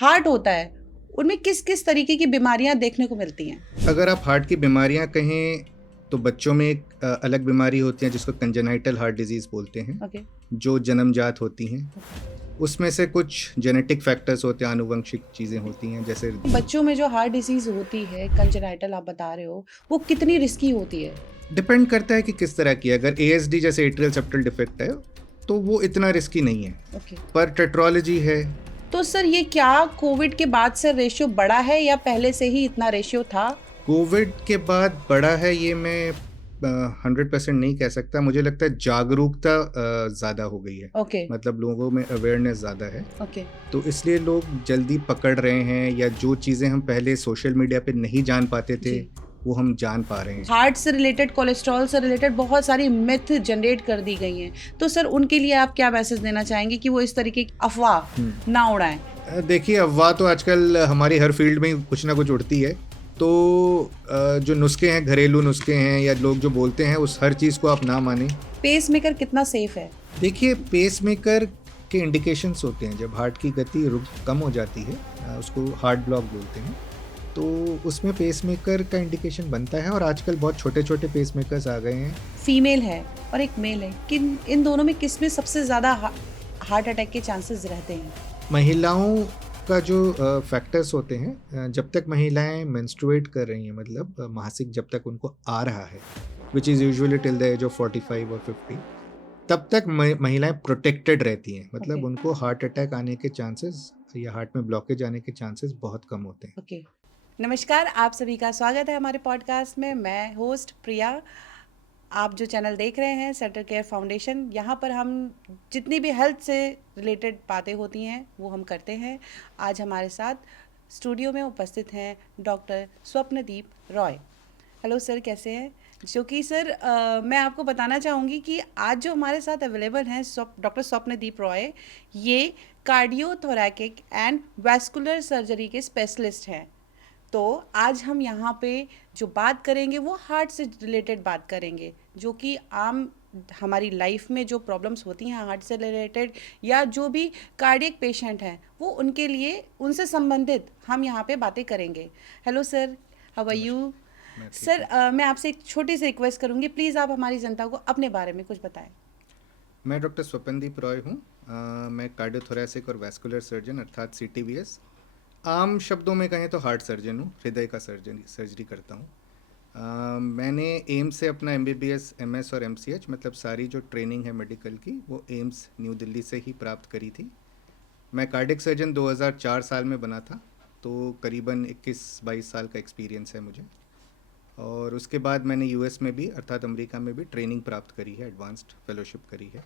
Heart होता है उनमें किस किस तरीके की बीमारियां देखने को मिलती हैं? अगर आप हार्ट की बीमारियां कहें तो बच्चों में एक अलग बीमारी होती है जिसको कंजेनाइटल हार्ट डिजीज़ बोलते हैं, ओके। जो जन्मजात होती हैं। उसमें से कुछ जेनेटिक फैक्टर्स होते हैं, आनुवंशिक चीज़ें होती हैं जैसे बच्चों में जो हार्ट डिसीज होती है कंजेनाइटल आप बता रहे हो, वो कितनी रिस्की होती है? डिपेंड करता है कि किस तरह की है। अगर एएसडी जैसे एट्रियल सेप्टल डिफेक्ट है तो वो इतना रिस्की नहीं है, ओके। पर टेट्रोलॉजी है। तो सर ये क्या कोविड के बाद से रेशियो बढ़ा है या पहले से ही इतना रेशियो था? कोविड के बाद बढ़ा है ये मैं 100% नहीं कह सकता। मुझे लगता है जागरूकता ज़्यादा हो गई है, ओके। मतलब लोगों में अवेयरनेस ज़्यादा है, ओके। तो इसलिए लोग जल्दी पकड़ रहे हैं, या जो चीज़ें हम पहले सोशल मीडिया पे नहीं जान पाते थे जी। वो हम जान पा रहे हैं। हार्ट से रिलेटेड, कोलेस्ट्रॉल से रिलेटेड बहुत सारी मिथ जनरेट कर दी गई हैं, तो सर उनके लिए आप क्या मैसेज देना चाहेंगे कि वो इस तरीके की अफवाह ना उड़ाएं? देखिए, अफवाह तो आजकल हमारी हर फील्ड में कुछ ना कुछ उड़ती है, तो जो नुस्खे हैं, घरेलू नुस्खे हैं, या लोग जो बोलते हैं उस हर चीज़ को आप ना मानें। पेस मेकर कितना सेफ है? देखिए, पेसमेकर के इंडिकेशंस होते हैं जब हार्ट की गति रुक कम हो जाती है, उसको हार्ट ब्लॉक बोलते हैं, तो उसमें पेसमेकर का इंडिकेशन बनता है। और आजकल बहुत छोटे छोटे पेसमेकर्स आ गए हैं। फीमेल है और एक मेल है, किन इन दोनों में किस में सबसे ज़्यादा हार्ट अटैक के चांसेस रहते हैं? महिलाओं का जो फैक्टर्स होते हैं, जब तक महिलाएं मेंस्ट्रुएट कर रही हैं, मतलब मासिक जब तक उनको आ रहा है, which is usually till the age of 45 और 50, तब तक महिलाएं प्रोटेक्टेड रहती हैं, मतलब ओके। उनको हार्ट अटैक आने के चांसेस या हार्ट में ब्लॉकेज आने के चांसेस बहुत कम होते हैं। ओके। नमस्कार, आप सभी का स्वागत है हमारे पॉडकास्ट में। मैं होस्ट प्रिया। आप जो चैनल देख रहे हैं सेंटर केयर फाउंडेशन, यहाँ पर हम जितनी भी हेल्थ से रिलेटेड बातें होती हैं वो हम करते हैं। आज हमारे साथ स्टूडियो में उपस्थित हैं doctor Swapnadeep Roy. Hello sir, कैसे हैं? जो कि सर मैं आपको बताना चाहूँगी कि आज जो हमारे साथ अवेलेबल हैं डॉक्टर स्वप्नदीप रॉय, ये कार्डियोथोरैकिक एंड वैस्कुलर सर्जरी के स्पेशलिस्ट हैं। तो आज हम यहाँ पे जो बात करेंगे वो हार्ट से रिलेटेड बात करेंगे, जो कि आम हमारी लाइफ में जो प्रॉब्लम्स होती हैं हार्ट से रिलेटेड, या जो भी कार्डियक पेशेंट हैं वो उनके लिए उनसे संबंधित हम यहाँ पे बातें करेंगे। Hello sir, how are you? मैं ठीक सर हूँ। मैं आपसे एक छोटी सी रिक्वेस्ट करूँगी, प्लीज़ आप हमारी जनता को अपने बारे में कुछ बताएं। मैं डॉक्टर स्वपनदीप रॉय हूँ। मैं कार्डियोथोरैसिक और वैस्कुलर सर्जन अर्थात सीटीवीएस, आम शब्दों में कहें तो हार्ट सर्जन हूँ। हृदय का सर्जरी करता हूँ। मैंने एम्स से अपना एमबीबीएस, एमएस और एमसीएच, मतलब सारी जो ट्रेनिंग है मेडिकल की, वो एम्स न्यू दिल्ली से ही प्राप्त करी थी। मैं कार्डियक सर्जन 2004 साल में बना था, तो करीबन 21-22 साल का एक्सपीरियंस है मुझे। और उसके बाद मैंने यूएस में भी अर्थात अमेरिका में भी ट्रेनिंग प्राप्त करी है, एडवांस्ड फेलोशिप करी है।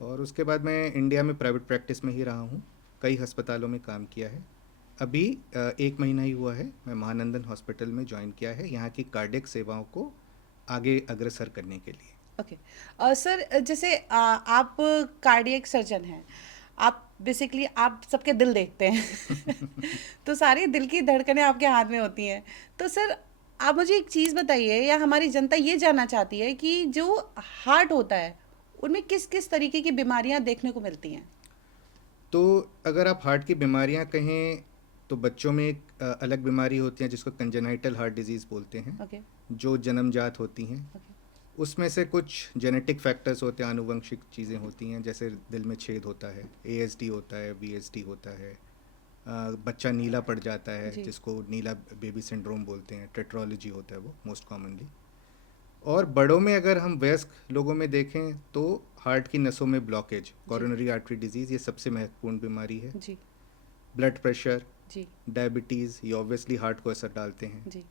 और उसके बाद मैं इंडिया में प्राइवेट प्रैक्टिस में ही रहा हूँ, कई अस्पतालों में काम किया है। अभी 1 महीना ही हुआ है, मैं महानंदन हॉस्पिटल में ज्वाइन किया है, यहाँ की कार्डियक सेवाओं को आगे अग्रसर करने के लिए। ओके। सर जैसे आप कार्डियक सर्जन हैं, आप बेसिकली आप सबके दिल देखते हैं तो सारी दिल की धड़कनें आपके हाथ में होती हैं। तो सर आप मुझे एक चीज़ बताइए, या हमारी जनता ये जानना चाहती है कि जो हार्ट होता है उनमें किस किस तरीके की बीमारियां देखने को मिलती हैं? तो अगर आप हार्ट की बीमारियां कहें तो बच्चों में एक अलग बीमारी होती है जिसको कंजेनाइटल हार्ट डिजीज़ बोलते हैं, ओके। जो जन्मजात होती हैं। ओके। उसमें से कुछ जेनेटिक फैक्टर्स होते हैं, आनुवंशिक चीज़ें होती हैं, जैसे दिल में छेद होता है, एएसडी होता है, वीएसडी होता है, बच्चा नीला पड़ जाता है जी। जिसको नीला बेबी सिंड्रोम बोलते हैं, टेट्रोलॉजी होता है वो मोस्ट कॉमनली। और बड़ों में अगर हम वयस्क लोगों में देखें तो हार्ट की नसों में ब्लॉकेज, जी। कॉरोनरी आर्टरी डिजीज़, ये सबसे महत्वपूर्ण बीमारी है। जी। ब्लड प्रेशर, जी। डायबिटीज़, ये ऑब्वियसली हार्ट को असर डालते हैं। जी।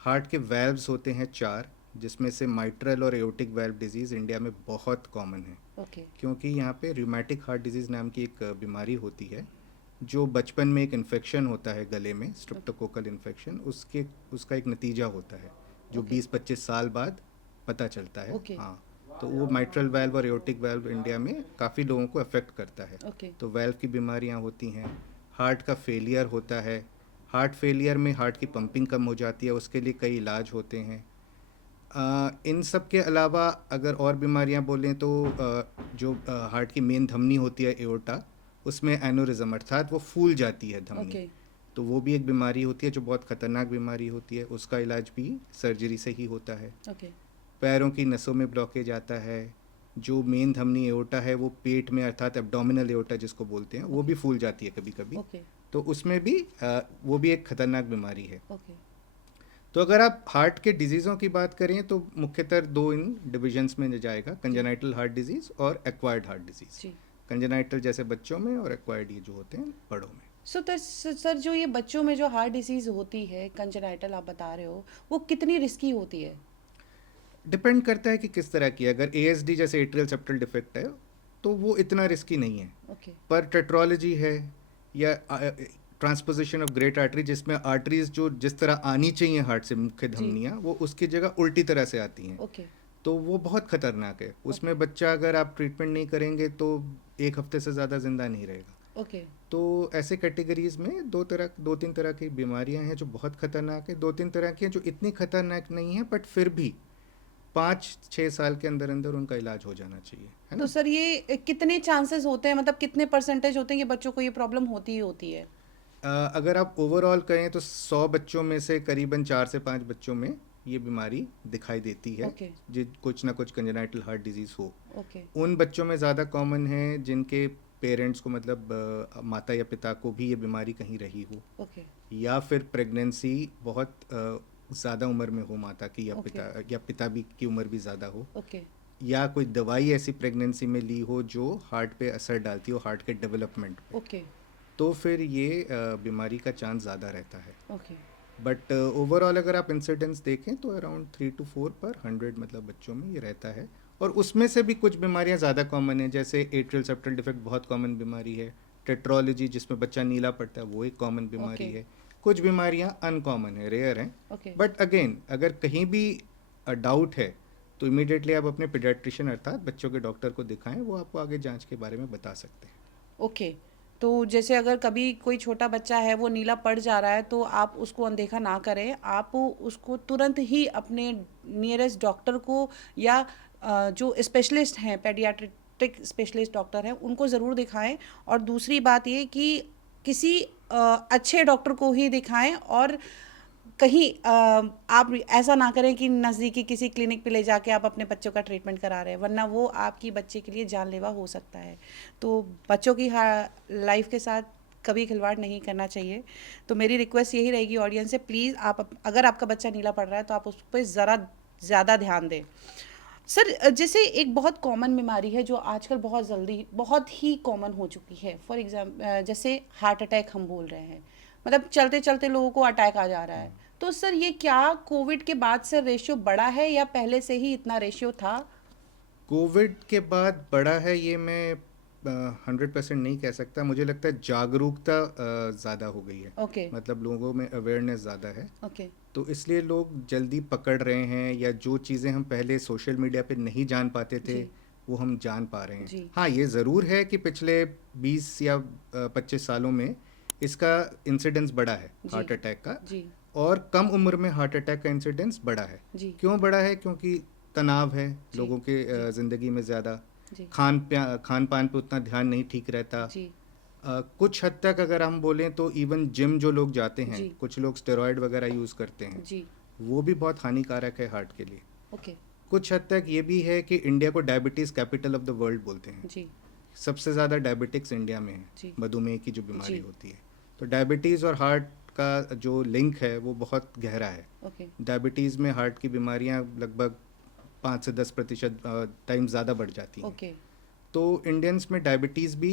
हार्ट के वेल्व्स होते हैं 4, जिसमें से माइट्रल और एओर्टिक वेल्व डिजीज़ इंडिया में बहुत कॉमन है, ओके। क्योंकि यहाँ पे रूमेटिक हार्ट डिजीज़ नाम की एक बीमारी होती है, जो बचपन में एक इन्फेक्शन होता है गले में, स्ट्रेप्टोकोकल इन्फेक्शन, उसके उसका एक नतीजा होता है जो ओके। 20-25 साल बाद पता चलता है। ओके। हाँ, तो वो माइट्रल वेल्व और एओर्टिक वेल्व इंडिया में काफ़ी लोगों को अफेक्ट करता है। ओके। तो वेल्व की बीमारियाँ होती हैं। हार्ट का फेलियर होता है। हार्ट फेलियर में हार्ट की पंपिंग कम हो जाती है, उसके लिए कई इलाज होते हैं। इन सब के अलावा अगर और बीमारियां बोलें तो जो हार्ट की मेन धमनी होती है एओर्टा, उसमें एनोरिज्म अर्थात वो फूल जाती है धमनी। ओके तो वो भी एक बीमारी होती है जो बहुत खतरनाक बीमारी होती है, उसका इलाज भी सर्जरी से ही होता है। ओके पैरों की नसों में ब्लॉकेज आता है, जो मेन धमनी एओर्टा है वो पेट में अर्थात एब्डोमिनल एओर्टा जिसको बोलते हैं, वो भी फूल जाती है कभी कभी। ओके तो उसमें भी वो भी एक खतरनाक बीमारी है। ओके तो अगर आप हार्ट के डिजीज़ों की बात करें तो मुख्यतः दो इन डिविजन्स में जाएगा, कंजेनाइटल हार्ट डिजीज़ और एक्वायर्ड हार्ट डिजीज़। जी। कंजेनाइटल जैसे बच्चों में और एक्वायर्ड ये जो होते हैं बड़ों में। सर जो ये बच्चों में जो हार्ट डिसीज होती है कंजेनाइटल आप बता रहे हो, वो कितनी रिस्की होती है? डिपेंड करता है कि किस तरह की है। अगर एएसडी जैसे एट्रियल सेप्टल डिफेक्ट है तो वो इतना रिस्की नहीं है। ओके पर टेट्रोलॉजी है या ट्रांसपोजिशन ऑफ ग्रेट आर्टरी जिसमें आर्टरीज जो जिस तरह आनी चाहिए हार्ट से मुख्य जी। धमनियाँ वो उसकी जगह उल्टी तरह से आती हैं, ओके तो वो बहुत खतरनाक है। उसमें ओके बच्चा अगर आप ट्रीटमेंट नहीं करेंगे तो 1 हफ्ते से ज़्यादा ज़िंदा नहीं रहेगा। ओके तो ऐसे कैटेगरीज में दो तीन तरह की बीमारियां हैं जो बहुत खतरनाक है, 2-3 तरह की हैं जो इतनी खतरनाक नहीं है, बट फिर भी 5-6 साल के अंदर अंदर उनका इलाज हो जाना चाहिए, है तो ना। सर ये कितने चांसेस होते हैं, मतलब कितने परसेंटेज होते हैं कि बच्चों को ये प्रॉब्लम होती ही होती है? अगर आप ओवरऑल कहें तो 100 बच्चों में से करीबन 4 से 5 बच्चों में ये बीमारी दिखाई देती है, ओके जो कुछ ना कुछ कंजेनाइटल हार्ट डिजीज़ हो। ओके उन बच्चों में ज़्यादा कॉमन है जिनके पेरेंट्स को मतलब माता या पिता को भी ये बीमारी कहीं रही हो, ओके या फिर प्रेगनेंसी बहुत ज़्यादा उम्र में हो माता की ओके या पिता भी की उम्र भी ज़्यादा हो, ओके या कोई दवाई ऐसी प्रेगनेंसी में ली हो जो हार्ट पे असर डालती हो, हार्ट के डेवलपमेंट पे, ओके तो फिर ये बीमारी का चांस ज़्यादा रहता है। ओके बट ओवरऑल अगर आप इंसिडेंस देखें तो अराउंड 3 to 4 पर 100 मतलब बच्चों में ये रहता है। और उसमें से भी कुछ बीमारियां ज़्यादा कॉमन है, जैसे एट्रियल सेप्टल डिफेक्ट बहुत कॉमन बीमारी है। टेट्रोलॉजी जिसमें बच्चा नीला पड़ता है वो एक कॉमन बीमारी ओके है। कुछ बीमारियां अनकॉमन है, रेयर हैं। ओके बट अगेन अगर कहीं भी डाउट है तो इमीडिएटली आप अपने पीडियाट्रिशियन अर्थात बच्चों के डॉक्टर को दिखाएं, वो आपको आगे जांच के बारे में बता सकते हैं। ओके। तो जैसे अगर कभी कोई छोटा बच्चा है वो नीला पड़ जा रहा है तो आप उसको अनदेखा ना करें, आप उसको तुरंत ही अपने नियरेस्ट डॉक्टर को या जो स्पेशलिस्ट हैं, पेडियाट्रिक स्पेशलिस्ट डॉक्टर हैं, उनको ज़रूर दिखाएं। और दूसरी बात ये कि किसी अच्छे डॉक्टर को ही दिखाएं, और कहीं आप ऐसा ना करें कि नज़दीकी किसी क्लिनिक पे ले जाके आप अपने बच्चों का ट्रीटमेंट करा रहे हैं, वरना वो आपकी बच्चे के लिए जानलेवा हो सकता है। तो बच्चों की लाइफ के साथ कभी खिलवाड़ नहीं करना चाहिए। तो मेरी रिक्वेस्ट यही रहेगी ऑडियंस से, प्लीज़ आप अगर आपका बच्चा नीला पड़ रहा है तो आप उस पर ज़रा ज़्यादा ध्यान दें। सर जैसे एक बहुत कॉमन बीमारी है जो आजकल बहुत जल्दी बहुत ही कॉमन हो चुकी है, फॉर एग्जाम्पल जैसे हार्ट अटैक हम बोल रहे हैं, मतलब चलते चलते लोगों को अटैक आ जा रहा है। तो सर ये क्या कोविड के बाद से रेशियो बढ़ा है या पहले से ही इतना रेशियो था? कोविड के बाद बढ़ा है ये मैं 100% नहीं कह सकता। मुझे लगता है जागरूकता ज़्यादा हो गई है, ओके मतलब लोगों में अवेयरनेस ज़्यादा है, ओके तो इसलिए लोग जल्दी पकड़ रहे हैं, या जो चीज़ें हम पहले सोशल मीडिया पे नहीं जान पाते थे जी वो हम जान पा रहे हैं। जी हाँ, ये ज़रूर है कि पिछले 20 या 25 सालों में इसका इंसिडेंस बढ़ा है जी हार्ट अटैक का, जी और कम उम्र में हार्ट अटैक का इंसिडेंस बढ़ा है। जी क्यों बढ़ा है? क्योंकि तनाव है जी लोगों के जी ज़िंदगी में ज़्यादा, जी खान पान पे उतना ध्यान नहीं ठीक रहता। जी कुछ हद तक अगर हम बोलें तो इवन जिम जो लोग जाते हैं, जी कुछ लोग स्टेरॉयड वगैरह यूज़ करते हैं, जी वो भी बहुत हानिकारक है हार्ट के लिए। ओके कुछ हद तक ये भी है कि इंडिया को diabetes capital of the world बोलते हैं। जी सबसे ज़्यादा डायबिटिक्स इंडिया में है, जी मधुमेह की जो बीमारी जी होती है। तो डायबिटीज़ और हार्ट का जो लिंक है वो बहुत गहरा है। ओके डायबिटीज़ में हार्ट की बीमारियां लगभग 5 से 10% टाइम ज़्यादा बढ़ जाती हैं। ओके तो इंडियंस में डायबिटीज़ भी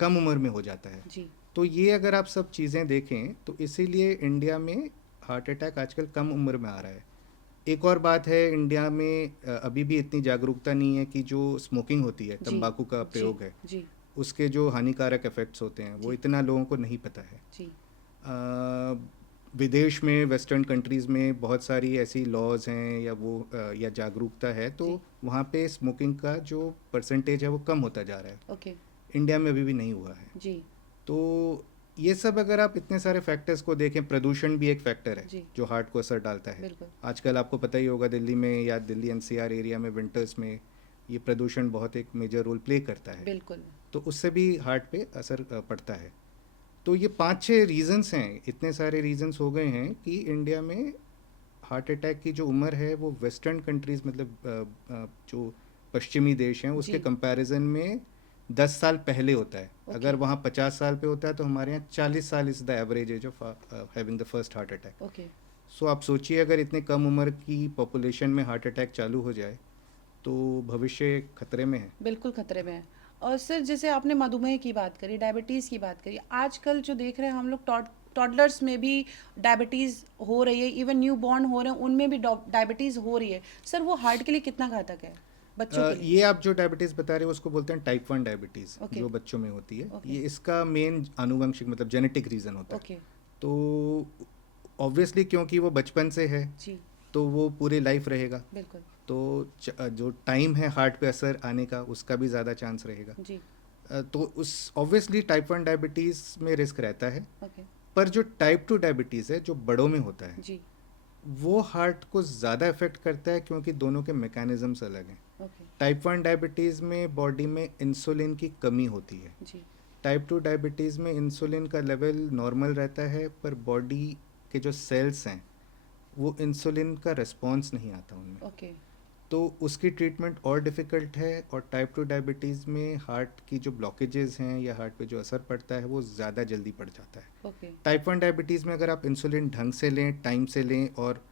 कम उम्र में हो जाता है। जी तो ये अगर आप सब चीज़ें देखें तो इसीलिए इंडिया में हार्ट अटैक आजकल कम उम्र में आ रहा है। एक और बात है, इंडिया में अभी भी इतनी जागरूकता नहीं है कि जो स्मोकिंग होती है, जी तंबाकू का जी प्रयोग है, जी उसके जो हानिकारक इफ़ेक्ट्स होते हैं वो जी इतना लोगों को नहीं पता है। जी विदेश में वेस्टर्न कंट्रीज़ में बहुत सारी ऐसी लॉज हैं या वो या जागरूकता है, तो जी वहाँ पे स्मोकिंग का जो परसेंटेज है वो कम होता जा रहा है। ओके इंडिया में अभी भी नहीं हुआ है। जी तो ये सब अगर आप इतने सारे फैक्टर्स को देखें, प्रदूषण भी एक फैक्टर है जी जो हार्ट को असर डालता है। बिल्कुल आजकल आपको पता ही होगा दिल्ली में या दिल्ली एनसीआर एरिया में विंटर्स में ये प्रदूषण बहुत एक मेजर रोल प्ले करता है। बिल्कुल तो उससे भी हार्ट पे असर पड़ता है। तो ये 5-6 रीजंस हैं, इतने सारे रीजंस हो गए हैं कि इंडिया में हार्ट अटैक की जो उम्र है वो वेस्टर्न कंट्रीज़, मतलब जो पश्चिमी देश हैं उसके जी। कंपैरिजन में 10 साल पहले होता है। ओके। अगर वहाँ 50 साल पे होता है तो हमारे यहाँ 40 साल is the average age of having the first heart attack. Okay. So आप सोचिए अगर इतने कम उम्र की पॉपुलेशन में हार्ट अटैक चालू हो जाए तो भविष्य खतरे में है। बिल्कुल खतरे में है। और सर जैसे आपने मधुमेह की बात करी, डायबिटीज़ की बात करी, आजकल जो देख रहे हैं हम लोग टॉडलर्स में भी डायबिटीज़ हो रही है, इवन न्यू बॉर्न हो रहे हैं उनमें भी डायबिटीज़ हो रही है। सर वो हार्ट के लिए कितना घातक है बच्चों के लिए? ये आप जो डायबिटीज़ बता रहे हो उसको बोलते हैं टाइप 1 डायबिटीज़, ओके। जो बच्चों में होती है। ओके। ये इसका मेन आनुवंशिक मतलब जेनेटिक रीज़न होता है। ओके। तो ऑब्वियसली क्योंकि वो बचपन से है जी। तो वो पूरी लाइफ रहेगा। बिल्कुल। तो जो टाइम है हार्ट पे असर आने का उसका भी ज़्यादा चांस रहेगा। जी। तो उस ऑब्वियसली टाइप 1 डायबिटीज़ में रिस्क रहता है। ओके। पर जो टाइप 2 डायबिटीज़ है जो बड़ों में होता है जी। वो हार्ट को ज़्यादा इफेक्ट करता है क्योंकि दोनों के मैकेनिज़्म्स अलग हैं। ओके। टाइप 1 डायबिटीज़ में बॉडी में इंसुलिन की कमी होती है। जी। टाइप 2 डायबिटीज़ में इंसुलिन का लेवल नॉर्मल रहता है पर बॉडी के जो सेल्स हैं वो इंसुलिन का रिस्पॉन्स नहीं आता उनमें। ओके। तो उसकी ट्रीटमेंट और डिफ़िकल्ट है। और टाइप 2 डायबिटीज़ में हार्ट की जो ब्लॉकेजेस हैं या हार्ट पे जो असर पड़ता है वो ज़्यादा जल्दी पड़ जाता है। ओके। टाइप 1 डायबिटीज़ में अगर आप इंसुलिन ढंग से लें, टाइम से लें और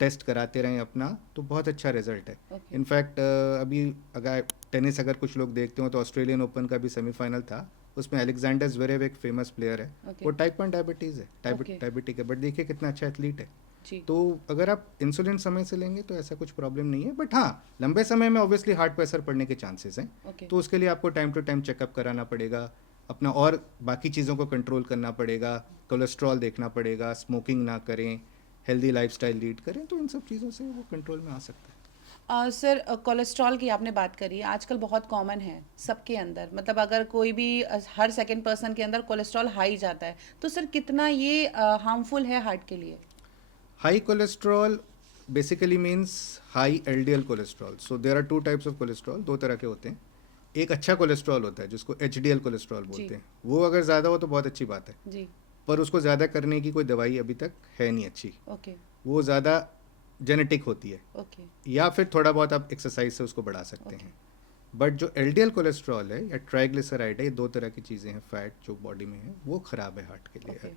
टेस्ट कराते रहें अपना तो बहुत अच्छा रिजल्ट है। ओके। इनफैक्ट अभी अगर टेनिस अगर कुछ लोग देखते हो तो ऑस्ट्रेलियन ओपन का भी सेमीफाइनल था, उसमें अलेक्जेंडर ज़्वेरेव एक फेमस प्लेयर है, ओके। वो टाइप 1 डायबिटीज़ है, ओके। डायबिटिक है, बट देखिए कितना अच्छा एथलीट है। जी। तो अगर आप इंसुलिन समय से लेंगे तो ऐसा कुछ प्रॉब्लम नहीं है। बट हाँ, लंबे समय में ऑब्वियसली हार्ट पर असर पड़ने के चांसेस हैं। ओके। तो उसके लिए आपको टाइम टू टाइम चेकअप कराना पड़ेगा, अपना और बाकी चीज़ों को कंट्रोल करना पड़ेगा, कोलेस्ट्रॉल देखना पड़ेगा, स्मोकिंग ना करें, हेल्दी लाइफस्टाइल लीड करें, तो इन सब चीज़ों से वो कंट्रोल में आ सकता है। सर कोलेस्ट्रॉल की आपने बात करी, आजकल बहुत कॉमन है सबके अंदर, मतलब अगर कोई भी हर सेकंड पर्सन के अंदर कोलेस्ट्रॉल हाई जाता है, तो सर कितना ये हार्मफुल है हार्ट के लिए? High cholesterol basically means high LDL cholesterol. So there are two types of cholesterol, दो तरह के होते हैं। एक अच्छा कोलेस्ट्रॉल होता है जिसको एचडीएल कोलेस्ट्रॉल जी। बोलते हैं, वो अगर ज़्यादा हो तो बहुत अच्छी बात है, जी। पर उसको ज़्यादा करने की कोई दवाई अभी तक है नहीं अच्छी। ओके। वो ज़्यादा जेनेटिक होती है ओके। या फिर थोड़ा बहुत आप एक्सरसाइज से उसको बढ़ा सकते ओके। हैं। बट जो एलडीएल कोलेस्ट्रॉल है या ट्राइग्लिसराइड है, ये दो तरह की चीज़ें हैं, फैट जो बॉडी में है वो ख़राब है हार्ट के लिए। ओके।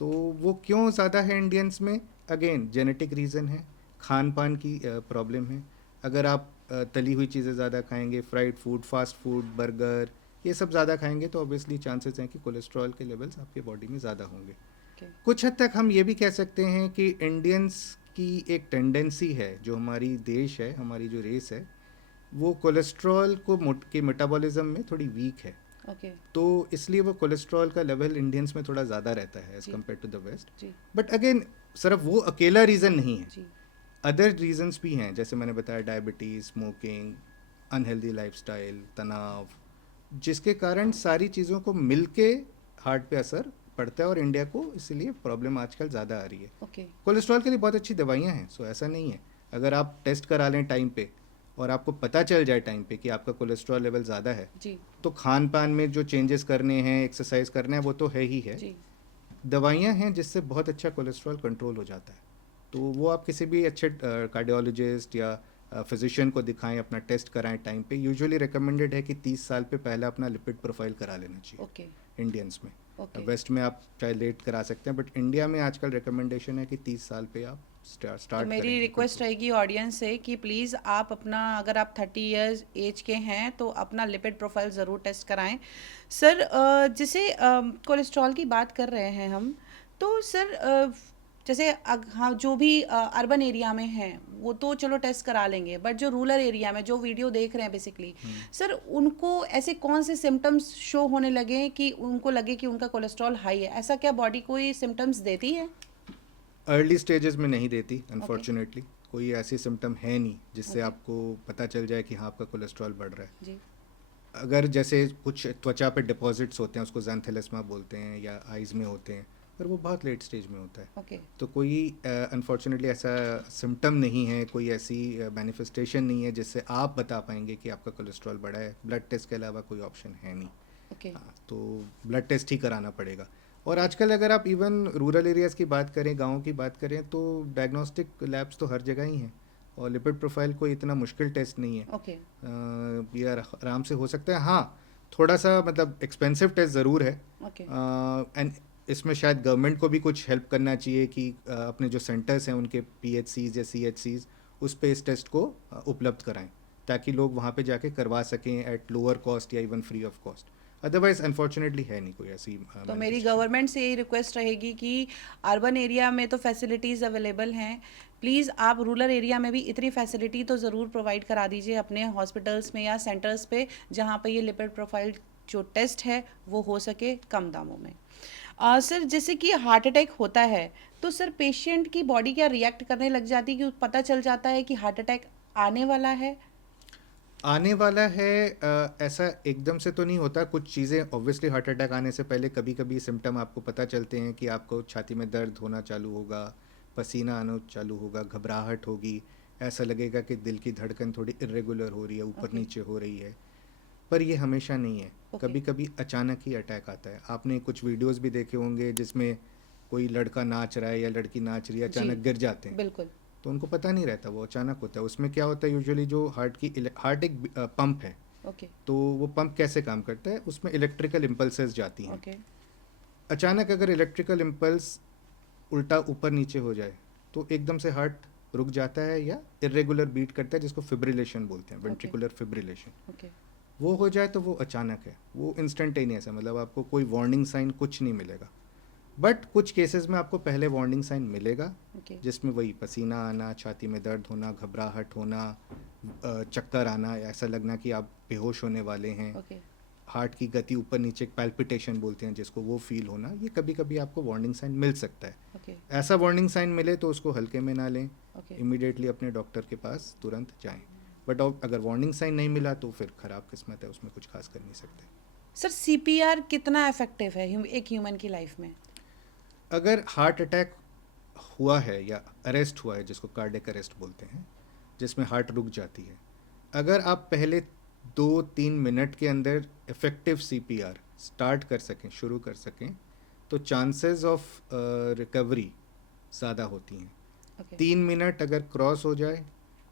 तो वो क्यों ज़्यादा है इंडियंस में? अगेन जेनेटिक रीज़न है, खान पान की प्रॉब्लम है। अगर आप तली हुई चीज़ें ज़्यादा खाएंगे, fried food, fast food, burger, ये सब ज़्यादा खाएंगे तो ऑब्वियसली चांसेस हैं कि कोलेस्ट्रॉल के लेवल्स आपके बॉडी में ज़्यादा होंगे। ओके। कुछ हद तक हम ये भी कह सकते हैं कि इंडियंस की एक टेंडेंसी है, जो हमारी देश है, हमारी जो रेस है, वो कोलेस्ट्रॉल को के मेटाबॉलिज्म में थोड़ी वीक है। ओके। तो इसलिए वो कोलेस्ट्रॉल का लेवल इंडियंस में थोड़ा ज़्यादा रहता है एज़ जी। Compare to the west. जी। बट अगेन सिर्फ वो अकेला रीज़न नहीं है, जी। अदर रीजंस भी हैं, जैसे मैंने बताया डायबिटीज़, स्मोकिंग, अनहेल्दी लाइफस्टाइल, तनाव, जिसके कारण सारी चीज़ों को मिल के हार्ट पे असर पड़ता है और इंडिया को इसलिए प्रॉब्लम आजकल ज़्यादा आ रही है। ओके। कोलेस्ट्रॉल के लिए बहुत अच्छी दवाइयाँ हैं, सो ऐसा नहीं है। अगर आप टेस्ट करा लें टाइम पे और आपको पता चल जाए टाइम पे कि आपका कोलेस्ट्रॉल लेवल ज़्यादा है, जी। तो खान पान में जो चेंजेस करने हैं, एक्सरसाइज करना है, वो तो है ही है। जी। दवाइयाँ हैं जिससे बहुत अच्छा कोलेस्ट्रॉल कंट्रोल हो जाता है। तो वो आप किसी भी अच्छे कार्डियोलॉजिस्ट या फिजिशियन को दिखाएं, अपना टेस्ट कराएं टाइम पे। यूजुअली रिकमेंडेड है कि 30 साल पे पहले अपना लिपिड प्रोफाइल करा लेना चाहिए ओके। इंडियंस में। ओके। वेस्ट में आप चाहे लेट करा सकते हैं, बट इंडिया में आजकल रिकमेंडेशन है कि 30 साल पे आप तो स्टार्ट मेरी करें। रिक्वेस्ट रहेगी ऑडियंस से कि प्लीज़ आप अपना, अगर आप 30 इयर्स एज के हैं तो अपना लिपिड प्रोफाइल ज़रूर टेस्ट कराएं। सर जैसे कोलेस्ट्रॉल की बात कर रहे हैं हम, तो सर जैसे हाँ जो भी अर्बन एरिया में हैं वो तो चलो टेस्ट करा लेंगे, बट जो रूरल एरिया में जो वीडियो देख रहे हैं बेसिकली, सर उनको ऐसे कौन से सिम्टम्स शो होने लगे कि उनको लगे कि उनका कोलेस्ट्रॉल हाई है? ऐसा क्या बॉडी कोई सिम्टम्स देती है? अर्ली स्टेजेस में नहीं देती ओके। अनफॉर्चुनेटली। कोई ऐसी सिम्टम है नहीं जिससे ओके। आपको पता चल जाए कि हाँ आपका कोलेस्ट्रॉल बढ़ रहा है। जी। अगर जैसे कुछ त्वचा पे डिपॉजिट्स होते हैं, उसको ज़ैंथेलेस्मा बोलते हैं, या आइज़ में होते हैं, पर वो बहुत लेट स्टेज में होता है। ओके। तो कोई अनफॉर्चुनेटली ऐसा सिम्टम नहीं है, कोई ऐसी मैनिफेस्टेशन नहीं है जिससे आप बता पाएंगे कि आपका कोलेस्ट्रॉल बढ़ा है। ब्लड टेस्ट के अलावा कोई ऑप्शन है नहीं। ओके। हाँ, तो ब्लड टेस्ट ही कराना पड़ेगा। और आजकल अगर आप इवन रूरल एरियाज़ की बात करें, गाँव की बात करें, तो डायग्नोस्टिक लैब्स तो हर जगह ही हैं और लिपिड प्रोफाइल कोई इतना मुश्किल टेस्ट नहीं है। ओके। ये आराम से हो सकता है। हाँ, थोड़ा सा मतलब एक्सपेंसिव टेस्ट ज़रूर है। ओके। एंड इसमें शायद गवर्नमेंट को भी कुछ हेल्प करना चाहिए कि अपने जो सेंटर्स हैं उनके पीएचसीज या सीएचसीज उस पे इस टेस्ट को उपलब्ध कराएं, ताकि लोग वहाँ पे जाके करवा सकें एट लोअर कॉस्ट या even free of cost. Otherwise unfortunately है नहीं कोई ऐसी तो मेरी मैनिफेस्टेशन। गवर्नमेंट से यही रिक्वेस्ट रहेगी कि अर्बन एरिया में तो फैसिलिटीज़ अवेलेबल हैं, प्लीज़ आप रूरल एरिया में भी इतनी फैसिलिटी तो ज़रूर प्रोवाइड करा दीजिए अपने हॉस्पिटल्स में या सेंटर्स पे, जहाँ पे ये लिपिड प्रोफाइल जो टेस्ट है वो हो सके कम दामों में। सर, जैसे कि हार्ट अटैक होता है तो सर पेशेंट की बॉडी क्या रिएक्ट करने लग जाती है कि पता चल जाता है कि हार्ट अटैक आने वाला है? आने वाला है, ऐसा एकदम से तो नहीं होता। कुछ चीज़ें ऑब्वियसली हार्ट अटैक आने से पहले कभी कभी सिम्टम आपको पता चलते हैं कि आपको छाती में दर्द होना चालू होगा, पसीना आना चालू होगा, घबराहट होगी, ऐसा लगेगा कि दिल की धड़कन थोड़ी इरेगुलर हो रही है, ऊपर ओके। नीचे हो रही है। पर ये हमेशा नहीं है, ओके। कभी कभी अचानक ही अटैक आता है। आपने कुछ वीडियोस भी देखे होंगे जिसमें कोई लड़का नाच रहा है या लड़की नाच रही है, जी। अचानक गिर जाते हैं, बिल्कुल। तो उनको पता नहीं रहता, वो अचानक होता है। उसमें क्या होता है, यूजुअली जो हार्ट एक पंप है, ओके। तो वो पंप कैसे काम करता है, उसमें इलेक्ट्रिकल इम्पल्सेस जाती हैं। ओके। अचानक अगर इलेक्ट्रिकल इम्पल्स उल्टा ऊपर नीचे हो जाए तो एकदम से हार्ट रुक जाता है या इरेगुलर बीट करता है, जिसको फिब्रिलेशन बोलते हैं, ओके। Ventricular fibrillation. ओके। वो हो जाए तो वो अचानक है, वो इंस्टेंटेनियस है, मतलब आपको कोई वार्निंग साइन कुछ नहीं मिलेगा। बट कुछ केसेस में आपको पहले वार्निंग साइन मिलेगा, ओके। जिसमें वही पसीना आना, छाती में दर्द होना, घबराहट होना, चक्कर आना, ऐसा लगना कि आप बेहोश होने वाले हैं, ओके। हार्ट की गति ऊपर नीचे, पैल्पिटेशन बोलते हैं जिसको, वो फील होना, ये कभी कभी आपको वार्निंग साइन मिल सकता है। ओके। ऐसा वार्निंग साइन मिले तो उसको हल्के में ना लें, ओके। इमीडिएटली अपने डॉक्टर के पास तुरंत जाएं। बट अगर वार्निंग साइन नहीं मिला तो फिर ख़राब किस्मत है, उसमें कुछ खास कर नहीं सकते। सर, सीपीआर कितना इफेक्टिव है एक ह्यूमन की लाइफ में? अगर हार्ट अटैक हुआ है या अरेस्ट हुआ है, जिसको कार्डियक अरेस्ट बोलते हैं, जिसमें हार्ट रुक जाती है, अगर आप पहले 2-3 मिनट के अंदर इफ़ेक्टिव सीपीआर स्टार्ट कर सकें, शुरू कर सकें, तो चांसेस ऑफ रिकवरी ज़्यादा होती हैं। ओके। 3 मिनट अगर क्रॉस हो जाए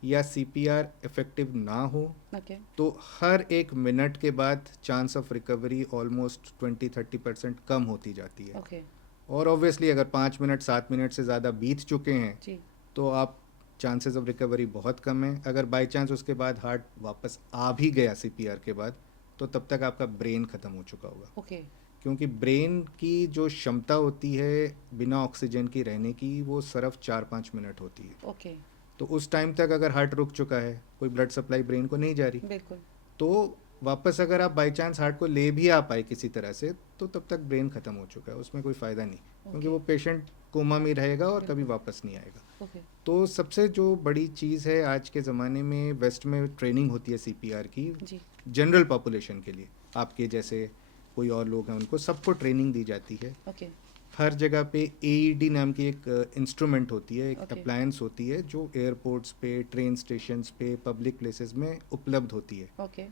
या सीपीआर इफ़ेक्टिव ना हो, ओके। तो हर 1 मिनट के बाद चांस ऑफ रिकवरी ऑलमोस्ट 20-30% कम होती जाती है। ओके। और ऑब्वियसली अगर 5 मिनट 7 मिनट से ज़्यादा बीत चुके हैं जी। तो आप चांसेस ऑफ रिकवरी बहुत कम है। अगर बाय चांस उसके बाद हार्ट वापस आ भी गया सीपीआर के बाद, तो तब तक आपका ब्रेन ख़त्म हो चुका होगा, ओके। क्योंकि ब्रेन की जो क्षमता होती है बिना ऑक्सीजन की रहने की, वो सिर्फ 4-5 मिनट होती है। ओके। तो उस टाइम तक अगर हार्ट रुक चुका है, कोई ब्लड सप्लाई ब्रेन को नहीं जा रही, बिल्कुल। तो वापस अगर आप बाई चांस हार्ट को ले भी आ पाए किसी तरह से, तो तब तक ब्रेन ख़त्म हो चुका है, उसमें कोई फ़ायदा नहीं, क्योंकि ओके। वो पेशेंट कोमा में रहेगा और कभी बिल्कुल। वापस नहीं आएगा। ओके। तो सबसे जो बड़ी चीज़ है आज के ज़माने में, वेस्ट में ट्रेनिंग होती है सीपीआर की, जी। जनरल पॉपुलेशन के लिए, आपके जैसे कोई और लोग हैं उनको सबको ट्रेनिंग दी जाती है। ओके। हर जगह पे एईडी नाम की एक इंस्ट्रूमेंट होती है, एक Okay. अप्लायंस होती है, जो एयरपोर्ट्स पे, ट्रेन स्टेशंस पे, पब्लिक प्लेसेस में उपलब्ध होती है। ओके।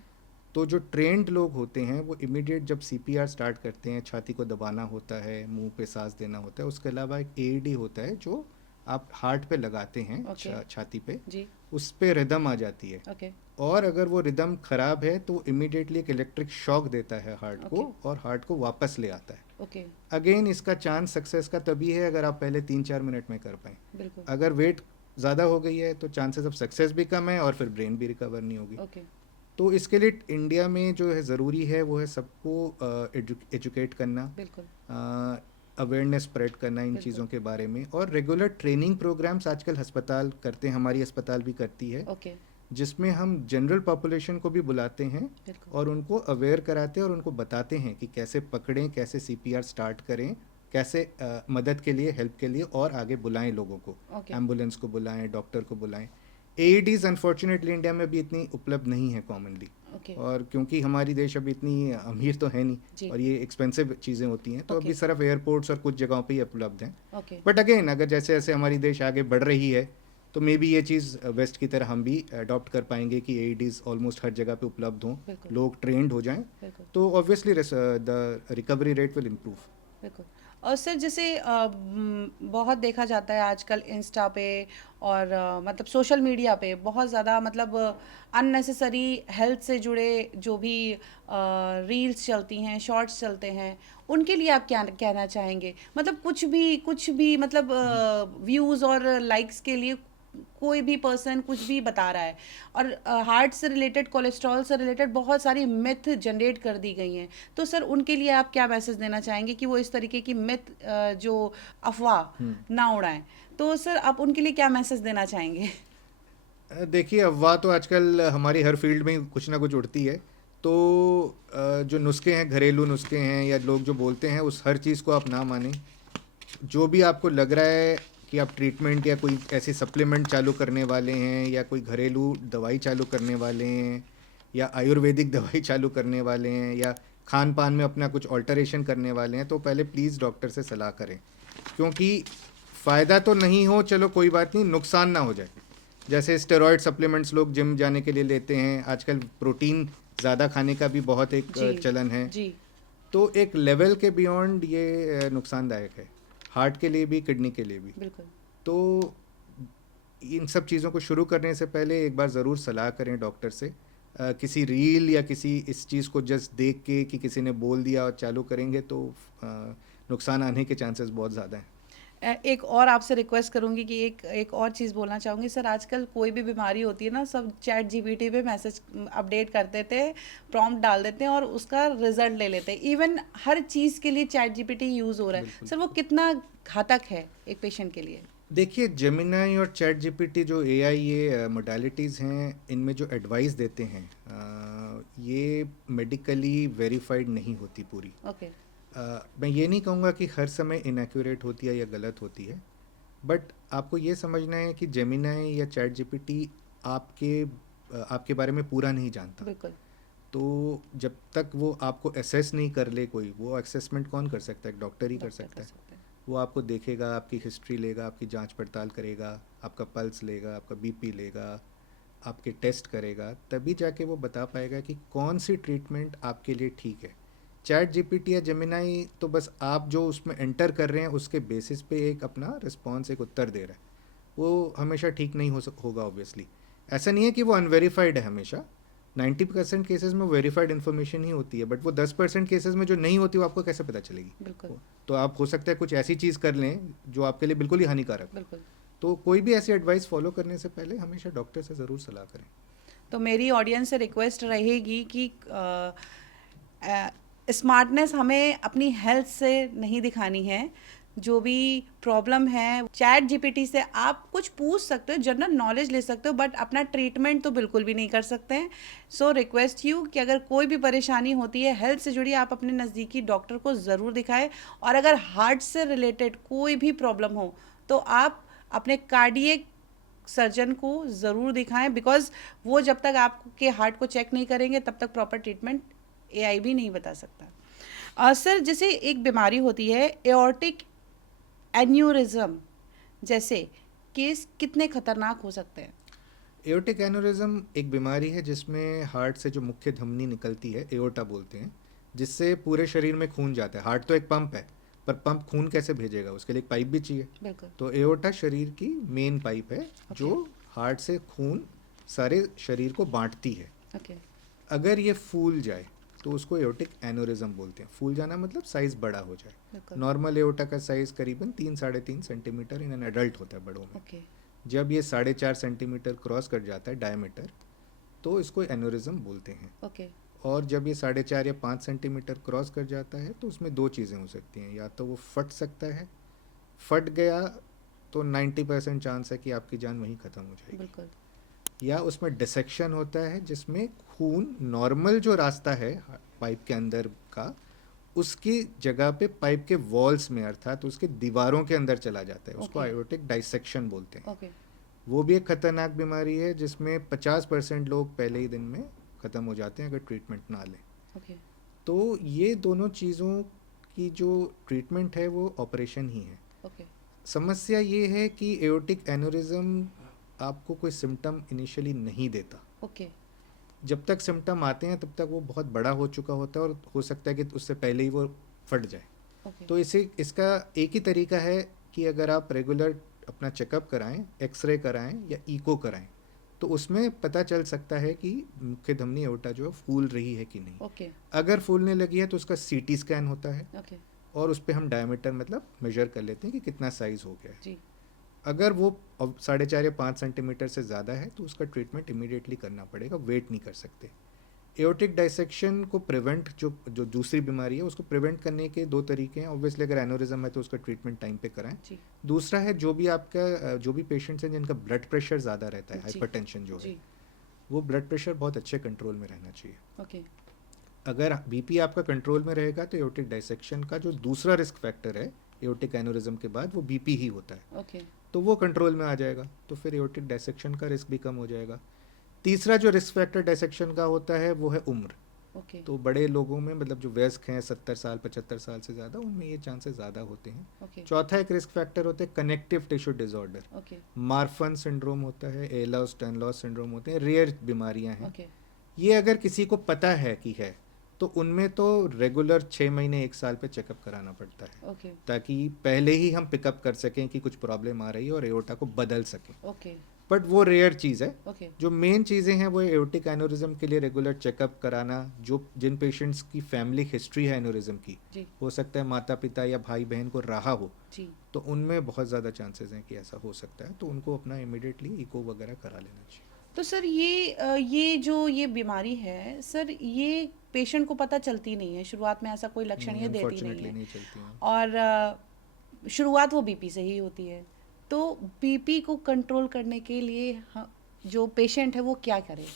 तो जो ट्रेंड लोग होते हैं वो इमीडिएट जब सीपीआर स्टार्ट करते हैं, छाती को दबाना होता है, मुंह पे सांस देना होता है, उसके अलावा एक एईडी होता है जो आप हार्ट पे लगाते हैं, Okay. छाती पे, जी। उस पे रिदम आ जाती है। ओके। और अगर वो रिदम खराब है तो इमीडिएटली एक इलेक्ट्रिक शॉक देता है हार्ट को, Okay. और हार्ट को वापस ले आता है। ओके। अगेन इसका चांस सक्सेस का तभी है अगर आप पहले 3-4 मिनट में कर पाएँ। बिल्कुल। अगर वेट ज़्यादा हो गई है तो चांसेस ऑफ सक्सेस भी कम है और फिर ब्रेन भी रिकवर नहीं होगी। ओके। तो इसके लिए इंडिया में जो है ज़रूरी है वो है सबको एजुकेट करना, बिल्कुल। अवेयरनेस स्प्रेड करना इन बिल्कुल। चीज़ों के बारे में, और रेगुलर ट्रेनिंग प्रोग्राम्स आजकल अस्पताल करते हैं, हमारी अस्पताल भी करती है, ओके। जिसमें हम जनरल पॉपुलेशन को भी बुलाते हैं बिल्कुल। और उनको अवेयर कराते हैं और उनको बताते हैं कि कैसे पकड़ें, कैसे सीपीआर स्टार्ट करें, कैसे मदद के लिए, हेल्प के लिए और आगे बुलाएं लोगों को, ओके। एम्बुलेंस को बुलाएं, डॉक्टर को बुलाएं। एईडीज़ अनफॉर्चुनेटली इंडिया में भी इतनी उपलब्ध नहीं है कॉमनली, ओके। और क्योंकि हमारी देश अभी इतनी अमीर तो है जी। नहीं और ये एक्सपेंसिव चीज़ें होती हैं, तो ओके। अभी सिर्फ एयरपोर्ट्स और कुछ जगहों पे ही उपलब्ध हैं। ओके। बट अगेन अगर जैसे जैसे हमारी देश आगे बढ़ रही है तो मे बी ये चीज़ वेस्ट की तरह हम भी अडॉप्ट कर पाएंगे कि एईडीज़ ऑलमोस्ट हर जगह पे उपलब्ध हों, बिल्कुल। लोग ट्रेंड हो जाएं, बिल्कुल। तो obviously the recovery rate will improve. बिल्कुल। और सर जैसे बहुत देखा जाता है आजकल इंस्टा पे और मतलब सोशल मीडिया पे बहुत ज़्यादा मतलब अननेसेसरी हेल्थ से जुड़े जो भी रील्स चलती हैं, शॉर्ट्स चलते हैं, उनके लिए आप क्या कहना चाहेंगे? मतलब कुछ भी मतलब व्यूज़ और लाइक्स के लिए कोई भी पर्सन कुछ भी बता रहा है, और हार्ट से रिलेटेड, कोलेस्ट्रॉल से रिलेटेड बहुत सारी मिथ जनरेट कर दी गई हैं। तो सर उनके लिए आप क्या मैसेज देना चाहेंगे कि वो इस तरीके की मिथ जो अफवाह ना उड़ाएं? तो सर आप उनके लिए क्या मैसेज देना चाहेंगे? देखिए, अफवाह तो आजकल हमारी हर फील्ड में कुछ ना कुछ उड़ती है। तो जो नुस्खे हैं, घरेलू नुस्खे हैं, या लोग जो बोलते हैं, उस हर चीज़ को आप ना मानें। जो भी आपको लग रहा है कि आप ट्रीटमेंट या कोई ऐसी सप्लीमेंट चालू करने वाले हैं, या कोई घरेलू दवाई चालू करने वाले हैं, या आयुर्वेदिक दवाई चालू करने वाले हैं, या खान पान में अपना कुछ ऑल्टरेशन करने वाले हैं, तो पहले प्लीज़ डॉक्टर से सलाह करें। क्योंकि फ़ायदा तो नहीं हो, चलो कोई बात नहीं, नुकसान ना हो जाए। जैसे स्टेरॉयड सप्लीमेंट्स लोग जिम जाने के लिए लेते हैं, आजकल प्रोटीन ज़्यादा खाने का भी बहुत एक जी। चलन है। जी। तो एक लेवल के बियॉन्ड ये नुकसानदायक है, हार्ट के लिए भी, किडनी के लिए भी। बिल्कुल। तो इन सब चीज़ों को शुरू करने से पहले एक बार ज़रूर सलाह करें डॉक्टर से। किसी रील या किसी इस चीज़ को जस्ट देख के कि किसी ने बोल दिया और चालू करेंगे तो नुकसान आने के चांसेस बहुत ज़्यादा हैं। एक और आपसे रिक्वेस्ट करूंगी कि एक एक और चीज़ बोलना चाहूँगी सर। आजकल कोई भी बीमारी होती है ना, सब चैट जीपीटी पे मैसेज अपडेट कर देते हैं, प्रॉम्प्ट डाल देते हैं और उसका रिजल्ट ले लेते हैं। इवन हर चीज़ के लिए चैट जीपीटी यूज़ हो रहा है। बिल्कुल। सर वो कितना घातक है एक पेशेंट के लिए? देखिए, जेमिनाई और चैट जीपीटी जो एआई ये मोडालिटीज़ हैं, इनमें जो एडवाइस देते हैं, ये मेडिकली वेरीफाइड नहीं होती पूरी। ओके। मैं ये नहीं कहूँगा कि हर समय इनएक्यूरेट होती है या गलत होती है, बट आपको ये समझना है कि जेमिनाई या चैट जीपीटी आपके बारे में पूरा नहीं जानता। बिल्कुल। तो जब तक वो आपको असेस नहीं कर ले, कोई वो असेसमेंट कौन कर सकता है? एक डॉक्टर ही कर डॉक्टर सकता कर है। सकते हैं। वो आपको देखेगा, आपकी हिस्ट्री लेगा, आपकी जांच पड़ताल करेगा, आपका पल्स लेगा, आपका बीपी लेगा, आपके टेस्ट करेगा, तभी जाके वो बता पाएगा कि कौन सी ट्रीटमेंट आपके लिए ठीक है। चैट जीपीटी या जेमिनाई तो बस आप जो उसमें एंटर कर रहे हैं उसके बेसिस पे एक अपना रिस्पॉन्स, एक उत्तर दे रहा है। वो हमेशा ठीक नहीं होगा ऑब्वियसली। ऐसा नहीं है कि वो अनवेरीफाइड है हमेशा। 90% केसेस में वेरीफाइड इन्फॉर्मेशन ही होती है, बट वो 10% केसेस में जो नहीं होती वो आपको कैसे पता चलेगी? बिल्कुल। तो आप हो सकता है कुछ ऐसी चीज़ कर लें जो आपके लिए बिल्कुल ही हानिकारक हो। बिल्कुल। तो कोई भी ऐसी एडवाइस फॉलो करने से पहले हमेशा डॉक्टर से ज़रूर सलाह करें। तो मेरी ऑडियंस से रिक्वेस्ट रहेगी कि स्मार्टनेस हमें अपनी हेल्थ से नहीं दिखानी है। जो भी प्रॉब्लम है, चैट जीपीटी से आप कुछ पूछ सकते हो, जनरल नॉलेज ले सकते हो, बट अपना ट्रीटमेंट तो बिल्कुल भी नहीं कर सकते हैं। सो रिक्वेस्ट यू कि अगर कोई भी परेशानी होती है हेल्थ से जुड़ी, आप अपने नज़दीकी डॉक्टर को ज़रूर दिखाएं। और अगर हार्ट से रिलेटेड कोई भी प्रॉब्लम हो तो आप अपने कार्डियक सर्जन को ज़रूर दिखाएं, बिकॉज वो जब तक आपके हार्ट को चेक नहीं करेंगे तब तक प्रॉपर ट्रीटमेंट एआई भी नहीं बता सकता। सर जैसे एक बीमारी होती है एओर्टिक एन्यूरिज्म, जैसे केस कितने खतरनाक हो सकते हैं? एओर्टिक एन्यूरिज्म एक बीमारी है जिसमें हार्ट से जो मुख्य धमनी निकलती है, एओर्टा बोलते हैं, जिससे पूरे शरीर में खून जाता है। हार्ट तो एक पंप है, पर पंप खून कैसे भेजेगा? उसके लिए एक पाइप भी चाहिए। बिल्कुल। तो एओर्टा शरीर की मेन पाइप है जो ओके। हार्ट से खून सारे शरीर को बांटती है। ओके। अगर ये फूल जाए तो उसको एओर्टिक एन्यूरिज्म बोलते हैं। फूल जाना मतलब साइज़ बड़ा हो जाए। बिल्कुल। नॉर्मल एओर्टा का साइज़ करीबन 3-3.5 सेंटीमीटर इन एन एडल्ट होता है, बड़ों में। ओके। जब ये 4.5 सेंटीमीटर क्रॉस कर जाता है डायमीटर, तो इसको एन्यूरिज्म बोलते हैं। ओके। और जब ये 4.5 या 5 सेंटीमीटर क्रॉस कर जाता है तो उसमें दो चीज़ें हो सकती हैं। या तो वो फट सकता है, फट गया तो 90% चांस है कि आपकी जान वहीं ख़त्म हो जाएगी। बिल्कुल। या उसमें डिसेक्शन होता है जिसमें खून नॉर्मल जो रास्ता है पाइप के अंदर का, उसकी जगह पे पाइप के वॉल्स में, अर्थात उसके दीवारों के अंदर चला जाता है। उसको Okay. आयोटिक डाइसेक्शन बोलते हैं। ओके। वो भी एक खतरनाक बीमारी है जिसमें 50% लोग पहले ही दिन में ख़त्म हो जाते हैं अगर ट्रीटमेंट ना लें। ओके। तो ये दोनों चीज़ों की जो ट्रीटमेंट है वो ऑपरेशन ही है। ओके। समस्या ये है कि एओर्टिक एन्यूरिज्म आपको कोई सिम्टम इनिशियली नहीं देता। ओके। जब तक सिम्टम आते हैं तब तक वो बहुत बड़ा हो चुका होता है और हो सकता है कि उससे पहले ही वो फट जाए। ओके। तो इसे इसका एक ही तरीका है कि अगर आप रेगुलर अपना चेकअप कराएं, एक्सरे कराएं या इको कराएं, तो उसमें पता चल सकता है कि मुख्य धमनी एओर्टा जो है फूल रही है कि नहीं। ओके। अगर फूलने लगी है तो उसका सीटी स्कैन होता है ओके। और उस पर हम डायमीटर मतलब मेजर कर लेते हैं कि कितना साइज हो गया है। जी। अगर वो 4.5 या 5 सेंटीमीटर से ज़्यादा है तो उसका ट्रीटमेंट इमीडिएटली करना पड़ेगा, वेट नहीं कर सकते। एओर्टिक डाइसेक्शन को प्रिवेंट जो जो दूसरी बीमारी है उसको प्रिवेंट करने के दो तरीके हैं। ऑब्वियसली अगर एनोरिज्म है तो उसका ट्रीटमेंट टाइम पे कराएं। जी। दूसरा है जो भी आपका जो भी पेशेंट्स हैं जिनका ब्लड प्रेशर ज़्यादा रहता है, जी। हाइपरटेंशन जो है, जी। वो ब्लड प्रेशर बहुत अच्छे कंट्रोल में रहना चाहिए। ओके। अगर बीपी आपका कंट्रोल में रहेगा तो एओर्टिक डाइसेक्शन का जो दूसरा रिस्क फैक्टर है एओर्टिक एनोरिज्म के बाद वो बीपी ही होता है, ओके। तो वो कंट्रोल में आ जाएगा, तो फिर एओर्टिक डाइसेक्शन का रिस्क भी कम हो जाएगा। तीसरा जो रिस्क फैक्टर डाइसेक्शन का होता है वो है उम्र। ओके। तो बड़े लोगों में मतलब जो वयस्क हैं 70 साल 75 साल से ज़्यादा, उनमें ये चांसेस ज़्यादा होते हैं। ओके। चौथा एक रिस्क फैक्टर होता है connective tissue disorder. Okay. Marfan syndrome होता है, एलर्स स्टेनलॉस सिंड्रोम होते हैं, रेयर बीमारियां हैं। ओके। ये अगर किसी को पता है कि है तो उनमें तो रेगुलर 6 महीने 1 साल पे चेकअप कराना पड़ता है, ओके। ताकि पहले ही हम पिकअप कर सकें कि कुछ प्रॉब्लम आ रही है और एओर्टा को बदल सकें। ओके। बट वो रेयर चीज़ है। ओके। जो मेन चीज़ें हैं वो एओर्टिक एनोरिज्म के लिए रेगुलर चेकअप कराना, जो जिन पेशेंट्स की फैमिली हिस्ट्री है एनोरिज्म की, जी। हो सकता है माता पिता या भाई बहन को रहा हो, जी। तो उनमें बहुत ज़्यादा चांसेस हैं कि ऐसा हो सकता है, तो उनको अपना इमिडिएटली इको वगैरह करा लेना चाहिए। तो सर ये जो ये बीमारी है सर, ये पेशेंट को पता चलती नहीं है शुरुआत में, ऐसा कोई लक्षण ये देती नहीं अनफॉर्चुनेटली है नहीं चलती हैं। और शुरुआत वो बीपी से ही होती है। तो बीपी को कंट्रोल करने के लिए जो पेशेंट है वो क्या करे?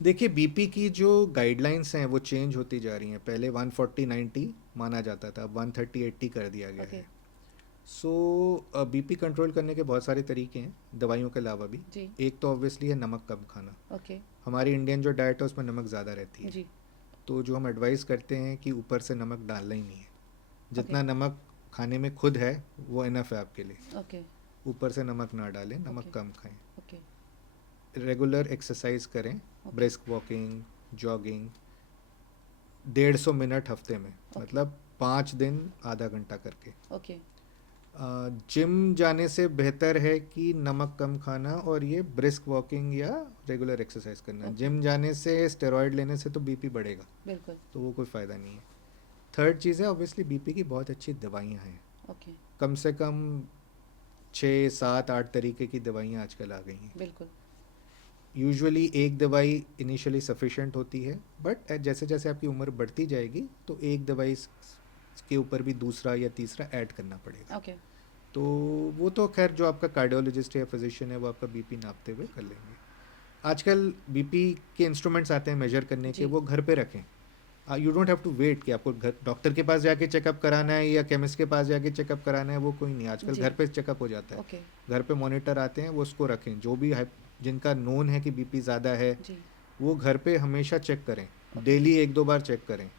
देखिए बीपी की जो गाइडलाइंस हैं वो चेंज होती जा रही हैं। पहले 140/90 माना जाता था, अब 130/80 कर दिया गया ओके। है। सो बीपी कंट्रोल करने के बहुत सारे तरीके हैं, दवाइयों के अलावा भी। जी। एक तो ऑब्वियसली है नमक कम खाना। ओके। हमारी इंडियन जो डाइट है उसमें नमक ज़्यादा रहती है, जी। तो जो हम एडवाइस करते हैं कि ऊपर से नमक डालना ही नहीं है। जितना ओके। नमक खाने में खुद है वो इनफ है आपके लिए, ओके। ऊपर से नमक ना डालें, नमक ओके। कम खाएं। ओके। रेगुलर एक्सरसाइज करें, okay. Brisk walking, jogging, 150 minute हफ्ते में, मतलब 5 दिन आधा घंटा करके। ओके। जिम जाने से बेहतर है कि नमक कम खाना और ये ब्रिस्क वॉकिंग या रेगुलर एक्सरसाइज करना। Okay. जिम जाने से, स्टेरॉयड लेने से तो बीपी बढ़ेगा, बिल्कुल। तो वो कोई फ़ायदा नहीं है। थर्ड चीज़ है ऑब्वियसली बीपी की बहुत अच्छी दवाइयाँ हैं, ओके। कम से कम 6 7 8 तरीके की दवाइयाँ आजकल आ गई हैं। बिल्कुल। यूजुअली एक दवाई इनिशियली सफिशेंट होती है, बट जैसे जैसे आपकी उम्र बढ़ती जाएगी तो एक दवाई के ऊपर भी दूसरा या तीसरा ऐड करना पड़ेगा। ओके। तो वो तो खैर जो आपका कार्डियोलॉजिस्ट या फिजिशियन है वो आपका बीपी नापते हुए कर लेंगे। आजकल बीपी के इंस्ट्रूमेंट्स आते हैं मेजर करने के, जी। वो घर पे रखें। You don't have to wait कि आपको घर डॉक्टर के पास जाके चेकअप कराना है या केमिस्ट के पास जाके चेकअप कराना है, वो कोई नहीं, आजकल जी। घर पे चेकअप हो जाता है। ओके। घर पे मॉनिटर आते हैं, वो उसको रखें। जो भी जिनका नोन है कि बीपी ज़्यादा है जी। वो घर पे हमेशा चेक करें, ओके। डेली 1 2 बार चेक करें,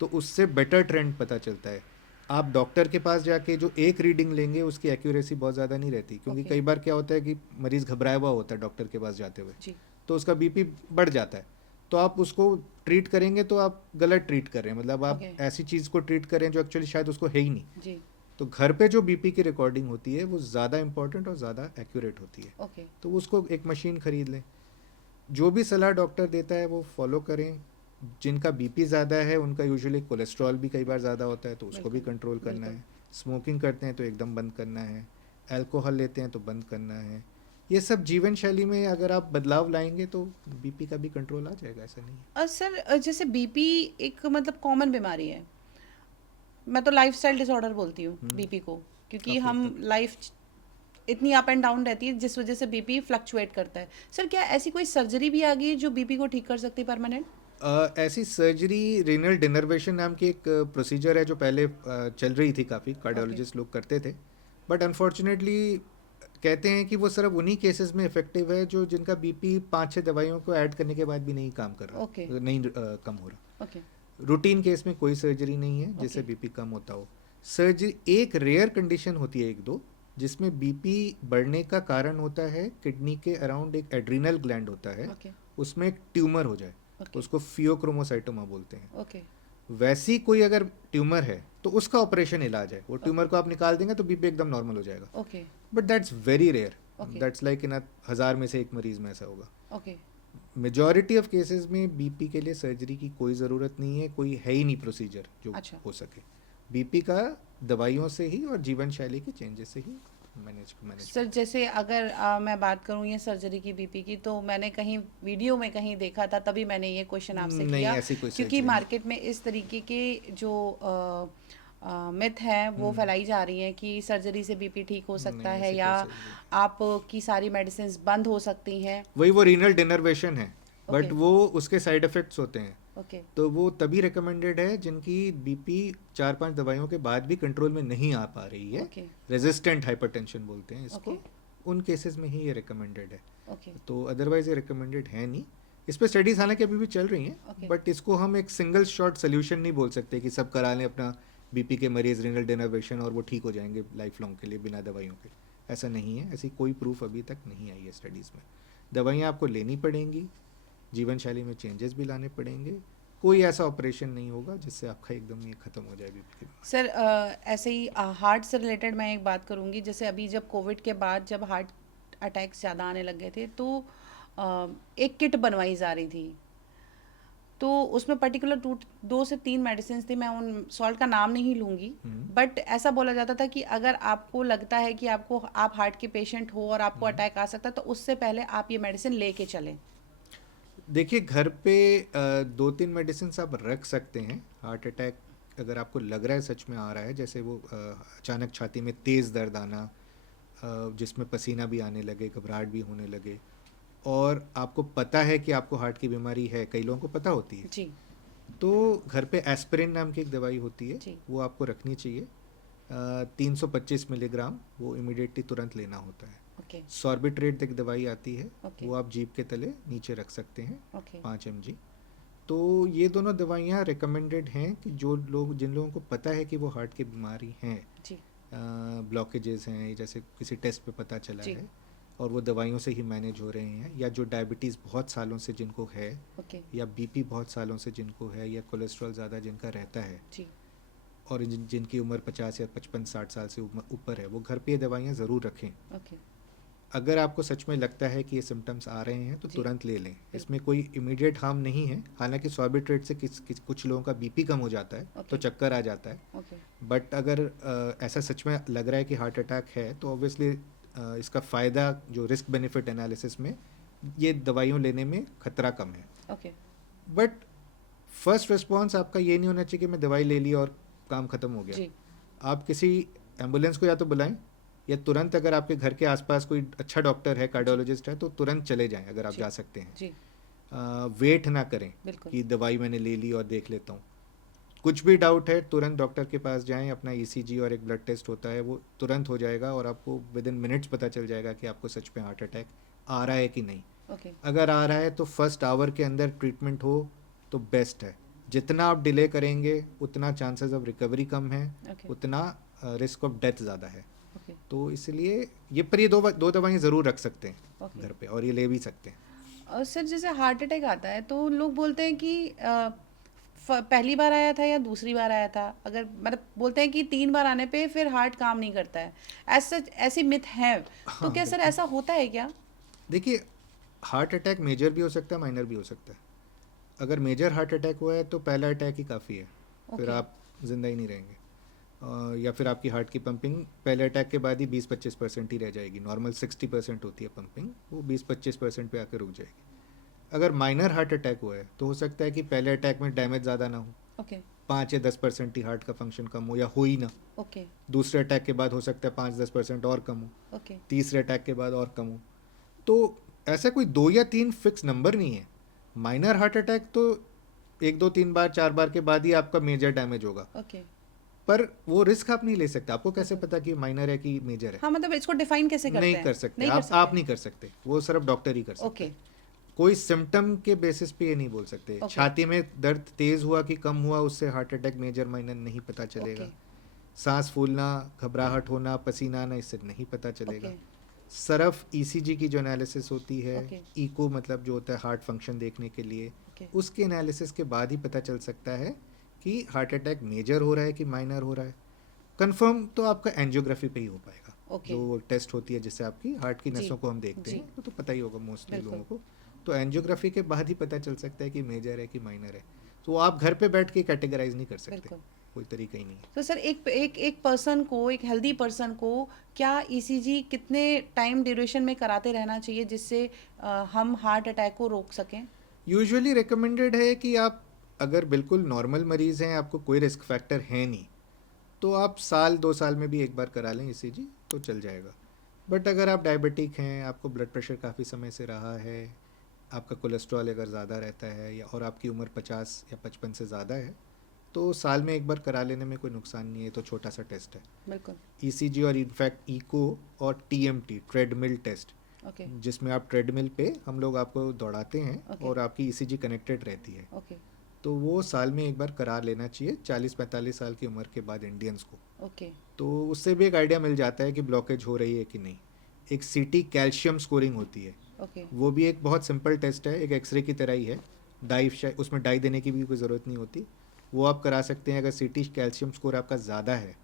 तो उससे बेटर ट्रेंड पता चलता है। आप डॉक्टर के पास जाके जो एक रीडिंग लेंगे उसकी एक्यूरेसी बहुत ज़्यादा नहीं रहती, क्योंकि ओके। कई बार क्या होता है कि मरीज़ घबराया हुआ होता है डॉक्टर के पास जाते हुए, जी। तो उसका बीपी बढ़ जाता है। तो आप उसको ट्रीट करेंगे तो आप गलत ट्रीट कर रहे हैं, मतलब आप ओके। ऐसी चीज़ को ट्रीट करें जो एक्चुअली शायद उसको है ही नहीं। जी। तो घर पे जो बीपी की रिकॉर्डिंग होती है वो ज़्यादा इंपॉर्टेंट और ज़्यादा एक्यूरेट होती है, ओके। तो उसको एक मशीन खरीद लें। जो भी सलाह डॉक्टर देता है वो फॉलो करें। जिनका बीपी ज़्यादा है उनका यूजुअली कोलेस्ट्रॉल भी कई बार ज़्यादा होता है, तो उसको भी बिल्कुल। कंट्रोल करना बिल्कुल। है। स्मोकिंग करते हैं तो एकदम बंद करना है। अल्कोहल लेते हैं तो बंद करना है। ये सब जीवन शैली में अगर आप बदलाव लाएंगे तो बीपी का भी कंट्रोल आ जाएगा, ऐसा नहीं है। सर जैसे बीपी एक मतलब कॉमन बीमारी है, मैं तो लाइफस्टाइल डिसऑर्डर बोलती हूँ बीपी को, क्योंकि काफ़ी हद हम तक। लाइफ इतनी अप एंड डाउन रहती है जिस वजह से बीपी फ्लक्चुएट करता है। सर क्या ऐसी कोई सर्जरी भी आ गई है जो बीपी को ठीक कर सकती है परमानेंट? ऐसी सर्जरी रीनल डिनर्वेशन नाम की एक प्रोसीजर है जो पहले चल रही थी, काफ़ी ओके। कार्डियोलॉजिस्ट लोग करते थे, बट अनफॉर्चुनेटली कहते हैं कि वो सिर्फ उन्हीं केसेस में इफेक्टिव है जो जिनका बीपी 5 6 दवाइयों को ऐड करने के बाद भी नहीं काम कर रहा, ओके। नहीं कम हो रहा। ओके। रूटीन केस में कोई सर्जरी नहीं है जिससे ओके। बीपी कम होता हो। सर्जरी एक रेयर कंडीशन होती है, 1 2, जिसमें बीपी बढ़ने का कारण होता है किडनी के अराउंड एक एड्रिनल ग्लैंड होता है, ओके उसमें एक ट्यूमर हो जाए, ओके उसको फियोक्रोमोसाइटोमा बोलते हैं। ओके वैसी कोई अगर ट्यूमर है तो उसका ऑपरेशन इलाज है, वो ट्यूमर ओके को आप निकाल देंगे तो बीपी एकदम नॉर्मल हो जाएगा। Okay but that's very rare, okay that's like in 1000 में से एक मरीज में ऐसा होगा। ओके मेजॉरिटी ऑफ केसेस में बीपी के लिए सर्जरी की कोई ज़रूरत नहीं है, कोई है ही नहीं प्रोसीजर जो अच्छा हो सके। बीपी का दवाइयों से ही और जीवन शैली के चेंजेस से ही मैनेज सर जैसे अगर मैं बात करूं ये सर्जरी की बीपी की, तो मैंने कहीं वीडियो में कहीं देखा था, तभी मैंने ये क्वेश्चन आपसे नहीं, किया, ऐसी कोई क्योंकि सर्जरी नहीं। मार्केट में इस तरीके के जो मिथ हैं वो फैलाई जा रही हैं कि सर्जरी से बीपी ठीक हो सकता नहीं, है, ऐसी या कोई सर्जरी नहीं। आपकी सारी मेडिसिन बंद हो सकती हैं। वही वो रीनल डिनर्वेशन है, बट ओके वो उसके साइड इफेक्ट्स होते हैं। ओके तो वो तभी रिकमेंडेड है जिनकी बीपी 4-5 दवाइयों के बाद भी कंट्रोल में नहीं आ पा रही है, ओके रेजिस्टेंट हाइपरटेंशन बोलते हैं इसको। ओके उन केसेस में ही ये रिकमेंडेड है, ओके तो अदरवाइज ये रिकमेंडेड है नहीं। इस पे स्टडीज हालांकि अभी भी चल रही हैं, ओके बट इसको हम एक सिंगल शॉट सोल्यूशन नहीं बोल सकते कि सब करा लें अपना बीपी के मरीज रीनल डिनर्वेशन और वो ठीक हो जाएंगे लाइफ लॉन्ग के लिए बिना दवाइयों के। ऐसा नहीं है, ऐसी कोई प्रूफ अभी तक नहीं आई है स्टडीज़ में। दवाइयाँ आपको लेनी पड़ेंगी, जीवन शैली में चेंजेस भी लाने पड़ेंगे, कोई ऐसा ऑपरेशन नहीं होगा जिससे आपका एकदम ये खत्म हो जाए बीपी की बीमारी। सर ऐसे ही हार्ट से रिलेटेड मैं एक बात करूंगी। जैसे अभी जब कोविड के बाद जब हार्ट अटैक्स ज़्यादा आने लग गए थे, तो एक किट बनवाई जा रही थी, तो उसमें पर्टिकुलर 2 से 3 मेडिसिन थी, मैं उन सॉल्ट का नाम नहीं लूँगी, बट ऐसा बोला जाता था कि अगर आपको लगता है कि आप हार्ट के पेशेंट हो और आपको अटैक आ सकता है, तो उससे पहले आप ये मेडिसिन लेके चलें। देखिए घर पे 2-3 मेडिसिन आप रख सकते हैं। हार्ट अटैक अगर आपको लग रहा है सच में आ रहा है, जैसे वो अचानक छाती में तेज़ दर्द आना, जिसमें पसीना भी आने लगे, घबराहट भी होने लगे, और आपको पता है कि आपको हार्ट की बीमारी है, कई लोगों को पता होती है, जी तो घर पे एस्पिरिन नाम की एक दवाई होती है, जी वो आपको रखनी चाहिए। 325 मिलीग्राम, वो इमिडिएटली तुरंत लेना होता है। ओके सॉर्बिट्रेट एक दवाई आती है, ओके वो आप जीभ के तले नीचे रख सकते हैं, ओके 5 mg। तो ये दोनों दवाइयाँ रिकमेंडेड हैं कि जिन लोगों को पता है कि वो हार्ट की बीमारी हैं, जी ब्लॉकेजेस हैं, जैसे किसी टेस्ट पे पता चला जी है और वो दवाइयों से ही मैनेज हो रहे हैं, या जो डायबिटीज़ बहुत सालों से जिनको है, ओके या बीपी बहुत सालों से जिनको है, या कोलेस्ट्रॉल ज़्यादा जिनका रहता है, जी और जिनकी उम्र 50 या 55-60 साल से ऊपर है, वो घर पे ये दवाइयाँ ज़रूर रखें। ओके अगर आपको सच में लगता है कि ये सिम्टम्स आ रहे हैं तो जी तुरंत ले लें, इसमें कोई इमीडिएट हार्म नहीं है। हालांकि सॉर्बिट्रेट से कुछ लोगों का बीपी कम हो जाता है, तो ओके चक्कर आ जाता है, ओके बट अगर ऐसा सच में लग रहा है कि हार्ट अटैक है तो ऑब्वियसली इसका फ़ायदा जो रिस्क बेनिफिट एनालिसिस में ये दवाइयों लेने में खतरा कम है। ओके बट फर्स्ट रिस्पॉन्स आपका ये नहीं होना चाहिए कि मैं दवाई ले ली और काम ख़त्म हो गया। जी आप किसी एम्बुलेंस को या तो बुलाएं, या तुरंत अगर आपके घर के आसपास कोई अच्छा डॉक्टर है, कार्डियोलॉजिस्ट है, तो तुरंत चले जाएं अगर आप जी जा सकते हैं। जी वेट ना करें बिल्कुल कि दवाई मैंने ले ली और देख लेता हूँ। कुछ भी डाउट है तुरंत डॉक्टर के पास जाएं, अपना ईसीजी और एक ब्लड टेस्ट होता है वो तुरंत हो जाएगा, और आपको विद इन मिनट्स पता चल जाएगा कि आपको सच में हार्ट अटैक आ रहा है कि नहीं। ओके अगर आ रहा है तो फर्स्ट आवर के अंदर ट्रीटमेंट हो तो बेस्ट है। जितना आप डिले करेंगे उतना चांसेस ऑफ रिकवरी कम है, ओके उतना रिस्क ऑफ डेथ ज़्यादा है। ओके तो इसलिए ये दो दवाइयाँ ज़रूर रख सकते हैं ओके घर पे, और ये ले भी सकते हैं। और सर जैसे हार्ट अटैक आता है तो लोग बोलते हैं कि पहली बार आया था या दूसरी बार आया था, अगर मतलब बोलते हैं कि 3 बार आने पे फिर हार्ट काम नहीं करता है, ऐसा ऐसी मिथ है, तो हाँ, क्या सर बिल्कुल। ऐसा होता है क्या? देखिए, हार्ट अटैक मेजर भी हो सकता है, माइनर भी हो सकता है। अगर मेजर हार्ट अटैक हुआ है तो पहला अटैक ही काफ़ी है, फिर ओके आप जिंदा ही नहीं रहेंगे। या फिर आपकी हार्ट की पंपिंग पहले अटैक के बाद ही 20-25% ही रह जाएगी। नॉर्मल 60% होती है पंपिंग, वो 20-25% पे आकर रुक जाएगी। अगर माइनर हार्ट अटैक हुआ है तो हो सकता है कि पहले अटैक में डैमेज ज़्यादा ना हो, ओके 5 या 10% ही हार्ट का फंक्शन कम हो, या हो ही ना। ओके दूसरे अटैक के बाद हो सकता है 5-10% और कम हो, ओके तीसरे अटैक के बाद और कम हो। तो ऐसा कोई 2 या 3 फिक्स नंबर नहीं है। माइनर हार्ट अटैक तो 1, 2, 3 बार 4 बार के बाद ही आपका मेजर डैमेज होगा, ओके पर वो रिस्क आप नहीं ले सकते। आपको कैसे पता कि माइनर है कि मेजर है? हाँ, मतलब इसको डिफाइन कैसे करते नहीं हैं? कर सकते, नहीं कर आप सकते। नहीं कर सकते, वो सिर्फ डॉक्टर ही कर सकते ओके हैं। कोई सिम्टम के बेसिस पे ये नहीं बोल सकते। Okay. छाती में दर्द तेज हुआ कि कम हुआ उससे हार्ट अटैक मेजर माइनर नहीं पता चलेगा। ओके सांस फूलना, घबराहट होना, पसीना आना, इससे नहीं पता चलेगा। ओके, सरफ ईसीजी की जो एनालिसिस होती है, ओके, इको मतलब जो होता है हार्ट फंक्शन देखने के लिए, ओके, उसके एनालिसिस के बाद ही पता चल सकता है कि हार्ट अटैक मेजर हो रहा है कि माइनर हो रहा है। कंफर्म तो आपका एंजियोग्राफी पे ही हो पाएगा, ओके, जो टेस्ट होती है जिससे आपकी हार्ट की जी, नसों को हम देखते जी, हैं, वो तो पता ही होगा मोस्टली लोगों बिल्कुल, को। तो एंजियोग्राफी के बाद ही पता चल सकता है कि मेजर है कि माइनर है। तो आप घर पे बैठ के कैटेगराइज नहीं कर सकते, बिल्कुल। कोई तरीका ही नहीं है। तो सर एक एक एक पर्सन को, एक हेल्दी पर्सन को क्या ईसीजी कितने टाइम ड्यूरेशन में कराते रहना चाहिए जिससे हम हार्ट अटैक को रोक सकें? यूजुअली रिकमेंडेड है कि आप अगर बिल्कुल नॉर्मल मरीज़ हैं, आपको कोई रिस्क फैक्टर है नहीं, तो आप साल 2 साल में भी एक बार करा लें ईसीजी तो चल जाएगा। बट अगर आप डायबिटिक हैं, आपको ब्लड प्रेशर काफ़ी समय से रहा है, आपका कोलेस्ट्रॉल अगर ज़्यादा रहता है या और आपकी उम्र 50 या 55 से ज़्यादा है, तो साल में एक बार करा लेने में कोई नुकसान नहीं है। तो छोटा सा टेस्ट है बिल्कुल, ईसीजी, और इनफैक्ट इको और टीएमटी, ट्रेडमिल टेस्ट, ओके, जिसमें आप ट्रेडमिल पे हम लोग आपको दौड़ाते हैं ओके, और आपकी ईसीजी कनेक्टेड रहती है। ओके, तो वो साल में एक बार करा लेना चाहिए 40-45 साल की उम्र के बाद इंडियंस को। ओके, तो उससे भी एक आइडिया मिल जाता है कि ब्लॉकेज हो रही है कि नहीं। एक सीटी कैल्शियम स्कोरिंग होती है, ओके, वो भी एक बहुत सिंपल टेस्ट है, एक एक्सरे की तरह ही है। डाई, उसमें डाई देने की भी कोई ज़रूरत नहीं होती। वो आप करा सकते हैं। अगर सीटी कैल्शियम स्कोर आपका ज़्यादा है,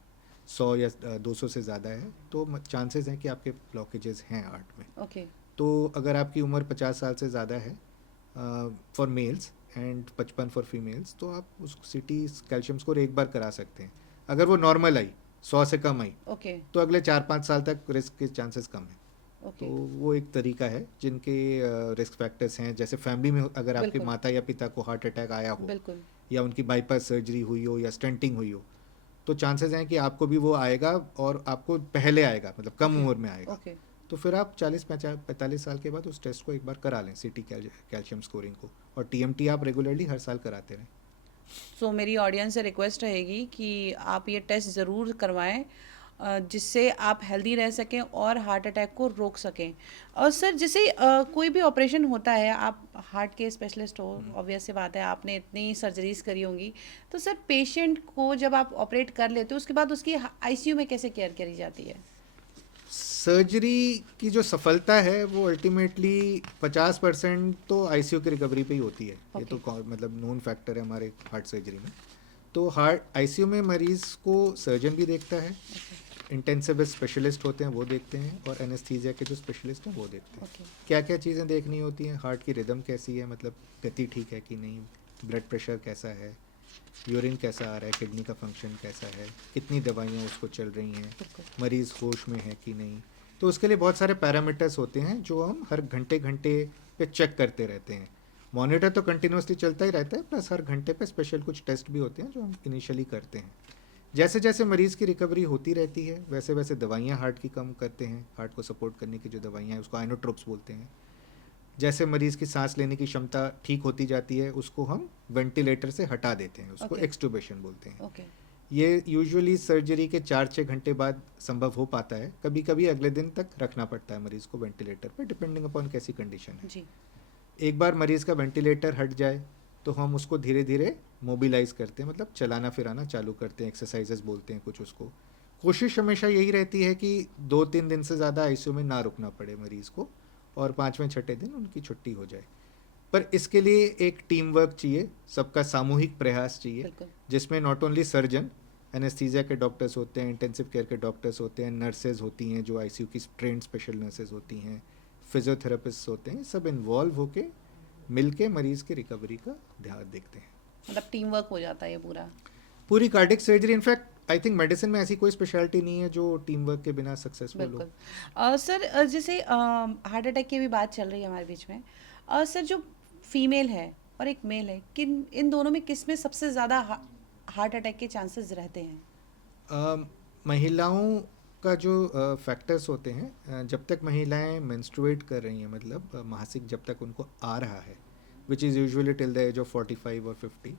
100 या 200 से ज़्यादा है, तो चांसेस हैं कि आपके ब्लॉकेजेस हैं हार्ट में। ओके, तो अगर आपकी उम्र 50 साल से ज़्यादा है for mails and 55 for females, तो आप उस सिटी कैल्शियम स्कोर एक बार करा सकते हैं। अगर वो नॉर्मल आई, 100 से कम आई, ओके, तो अगले 4-5 साल तक रिस्क के चांसेस कम हैं। तो ओके, वो एक तरीका है जिनके रिस्क फैक्टर्स हैं। जैसे फैमिली में अगर आपके बिल्कुल, माता या पिता को हार्ट अटैक आया हो, बिल्कुल, या उनकी बाईपास सर्जरी हुई हो या स्टेंटिंग हुई हो, तो चांसेस हैं कि आपको भी वो आएगा, और आपको पहले आएगा, मतलब कम ओके, उम्र में आएगा। ओके। तो फिर आप 40-45 साल के बाद उस टेस्ट को एक बार करा लें, सिटी कैल्शियम स्कोरिंग को। और टीएमटी आप रेगुलरली हर साल कराते रहें। सो मेरी ऑडियंस से रिक्वेस्ट रहेगी कि आप ये टेस्ट ज़रूर करवाएं, जिससे आप हेल्दी रह सकें और हार्ट अटैक को रोक सकें। और सर जैसे कोई भी ऑपरेशन होता है, आप हार्ट के स्पेशलिस्ट हो, ऑब्वियस सी बात है, आपने इतनी सर्जरीज करी होंगी, तो सर पेशेंट को जब आप ऑपरेट कर लेते हो उसके बाद उसकी आईसीयू में कैसे केयर करी जाती है? सर्जरी की जो सफलता है वो अल्टीमेटली 50% तो आईसीयू की रिकवरी पे ही होती है। ये ओके, तो मतलब नोन फैक्टर है हमारे हार्ट सर्जरी में। तो हार्ट आईसीयू में मरीज़ को सर्जन भी देखता है, ओके, इंटेंसिव स्पेशलिस्ट होते हैं वो देखते हैं, और एनेस्थीसिया के जो स्पेशलिस्ट हैं वो देखते हैं। ओके, क्या क्या चीज़ें देखनी होती हैं, हार्ट की रिदम कैसी है, मतलब गति ठीक है कि नहीं, ब्लड प्रेशर कैसा है, यूरिन कैसा आ रहा है, किडनी का फंक्शन कैसा है, कितनी दवाइयाँ उसको चल रही हैं, बिल्कुल, मरीज़ होश में है कि नहीं। तो उसके लिए बहुत सारे पैरामीटर्स होते हैं जो हम हर घंटे घंटे पे चेक करते रहते हैं। मॉनिटर तो कंटिन्यूसली चलता ही रहता है, प्लस हर घंटे पे स्पेशल कुछ टेस्ट भी होते हैं जो हम इनिशियली करते हैं। जैसे जैसे मरीज़ की रिकवरी होती रहती है, वैसे वैसे दवाइयाँ हार्ट की कम करते हैं। हार्ट को सपोर्ट करने की जो दवाइयाँ हैं उसको आइनोट्रोप्स बोलते हैं। जैसे मरीज़ की सांस लेने की क्षमता ठीक होती जाती है, उसको हम वेंटिलेटर से हटा देते हैं, उसको ओके, एक्सटूबेशन बोलते हैं। ओके, ये यूजुअली सर्जरी के 4-6 घंटे बाद संभव हो पाता है। कभी कभी अगले दिन तक रखना पड़ता है मरीज़ को वेंटिलेटर पर, डिपेंडिंग अपॉन कैसी कंडीशन है। जी, एक बार मरीज़ का वेंटिलेटर हट जाए तो हम उसको धीरे धीरे मोबिलाइज करते हैं, मतलब चलाना फिराना चालू करते हैं, एक्सरसाइजेस बोलते हैं कुछ उसको। कोशिश हमेशा यही रहती है कि 2-3 दिन से ज़्यादा आईसीयू में ना रुकना पड़े मरीज़ को, और 5वें-6ठे दिन उनकी छुट्टी हो जाए। पर इसके लिए एक टीम वर्क चाहिए, सबका सामूहिक प्रयास चाहिए, बिल्कुल, जिसमें नॉट ओनली सर्जन, एनेस्थीसिया के डॉक्टर्स होते हैं, इंटेंसिव केयर के डॉक्टर्स होते हैं, नर्सेज होती हैं जो आईसीयू की ट्रेंड स्पेशल नर्सेज होती हैं, फिजियोथेरेपिस्ट होते हैं, सब इन्वॉल्व होके मिलके मरीज़ की रिकवरी का ध्यान देखते हैं। मतलब टीम वर्क हो जाता है ये पूरा। पूरी cardiac surgery, in fact I think medicine में ऐसी कोई स्पेशलिटी नहीं है जो टीम वर्क के बिना सक्सेसफुल हो। बिल्कुल। सर जैसे हार्ट अटैक की भी बात चल रही है हमारे बीच में। सर जो फीमेल है और एक मेल है, किन इन दोनों में किस में सबसे ज़्यादा हार्ट अटैक के चांसेस रहते हैं? महिलाओं का जो फैक्टर्स होते हैं, जब तक महिलाएं मेंस्ट्रुएट कर रही हैं, मतलब मासिक जब तक उनको आ रहा है, which is usually till the age of 45 और 50,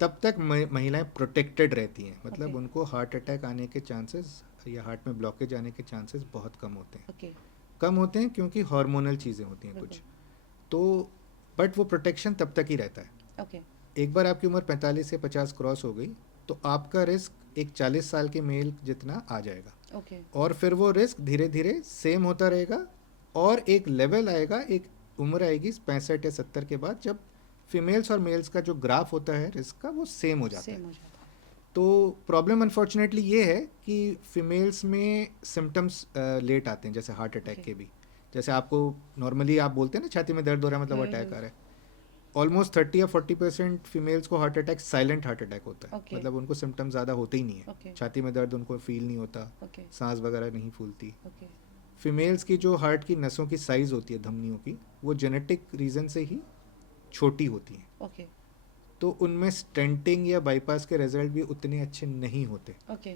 तब तक महिलाएं प्रोटेक्टेड रहती हैं, मतलब ओके, उनको हार्ट अटैक आने के चांसेस या हार्ट में ब्लॉकेज आने के चांसेस बहुत कम होते हैं। ओके, कम होते हैं क्योंकि हार्मोनल चीज़ें होती हैं बिल्कुल, कुछ। तो बट वो प्रोटेक्शन तब तक ही रहता है। ओके, एक बार आपकी उम्र 45 से 50 क्रॉस हो गई तो आपका रिस्क एक 40 साल के मेल जितना आ जाएगा, ओके और फिर वो रिस्क धीरे धीरे सेम होता रहेगा, और एक लेवल आएगा, एक उम्र आएगी 65 या 70 के बाद, जब फीमेल्स और मेल्स का जो ग्राफ होता है रिस्क का वो सेम हो जाता है। सेम हो जाता है। तो प्रॉब्लम अनफॉर्चुनेटली ये है कि फीमेल्स में सिम्टम्स लेट आते हैं, जैसे हार्ट अटैक Okay. के भी। जैसे आपको नॉर्मली आप बोलते हैं ना छाती में दर्द हो रहा है मतलब अटैक आ रहा है, ऑलमोस्ट 30 या 40% फीमेल्स को heart attack silent heart attack होता है। Okay. मतलब उनको सिम्टम्स ज़्यादा होते ही नहीं है, Okay. छाती में दर्द उनको फील नहीं होता, ओके सांस वगैरह नहीं फूलती। ओके फीमेल्स की जो हार्ट की नसों की साइज़ होती है धमनियों की, वो जेनेटिक रीज़न से ही छोटी होती हैं, ओके तो उनमें स्टेंटिंग या बाईपास के रिजल्ट भी उतने अच्छे नहीं होते। ओके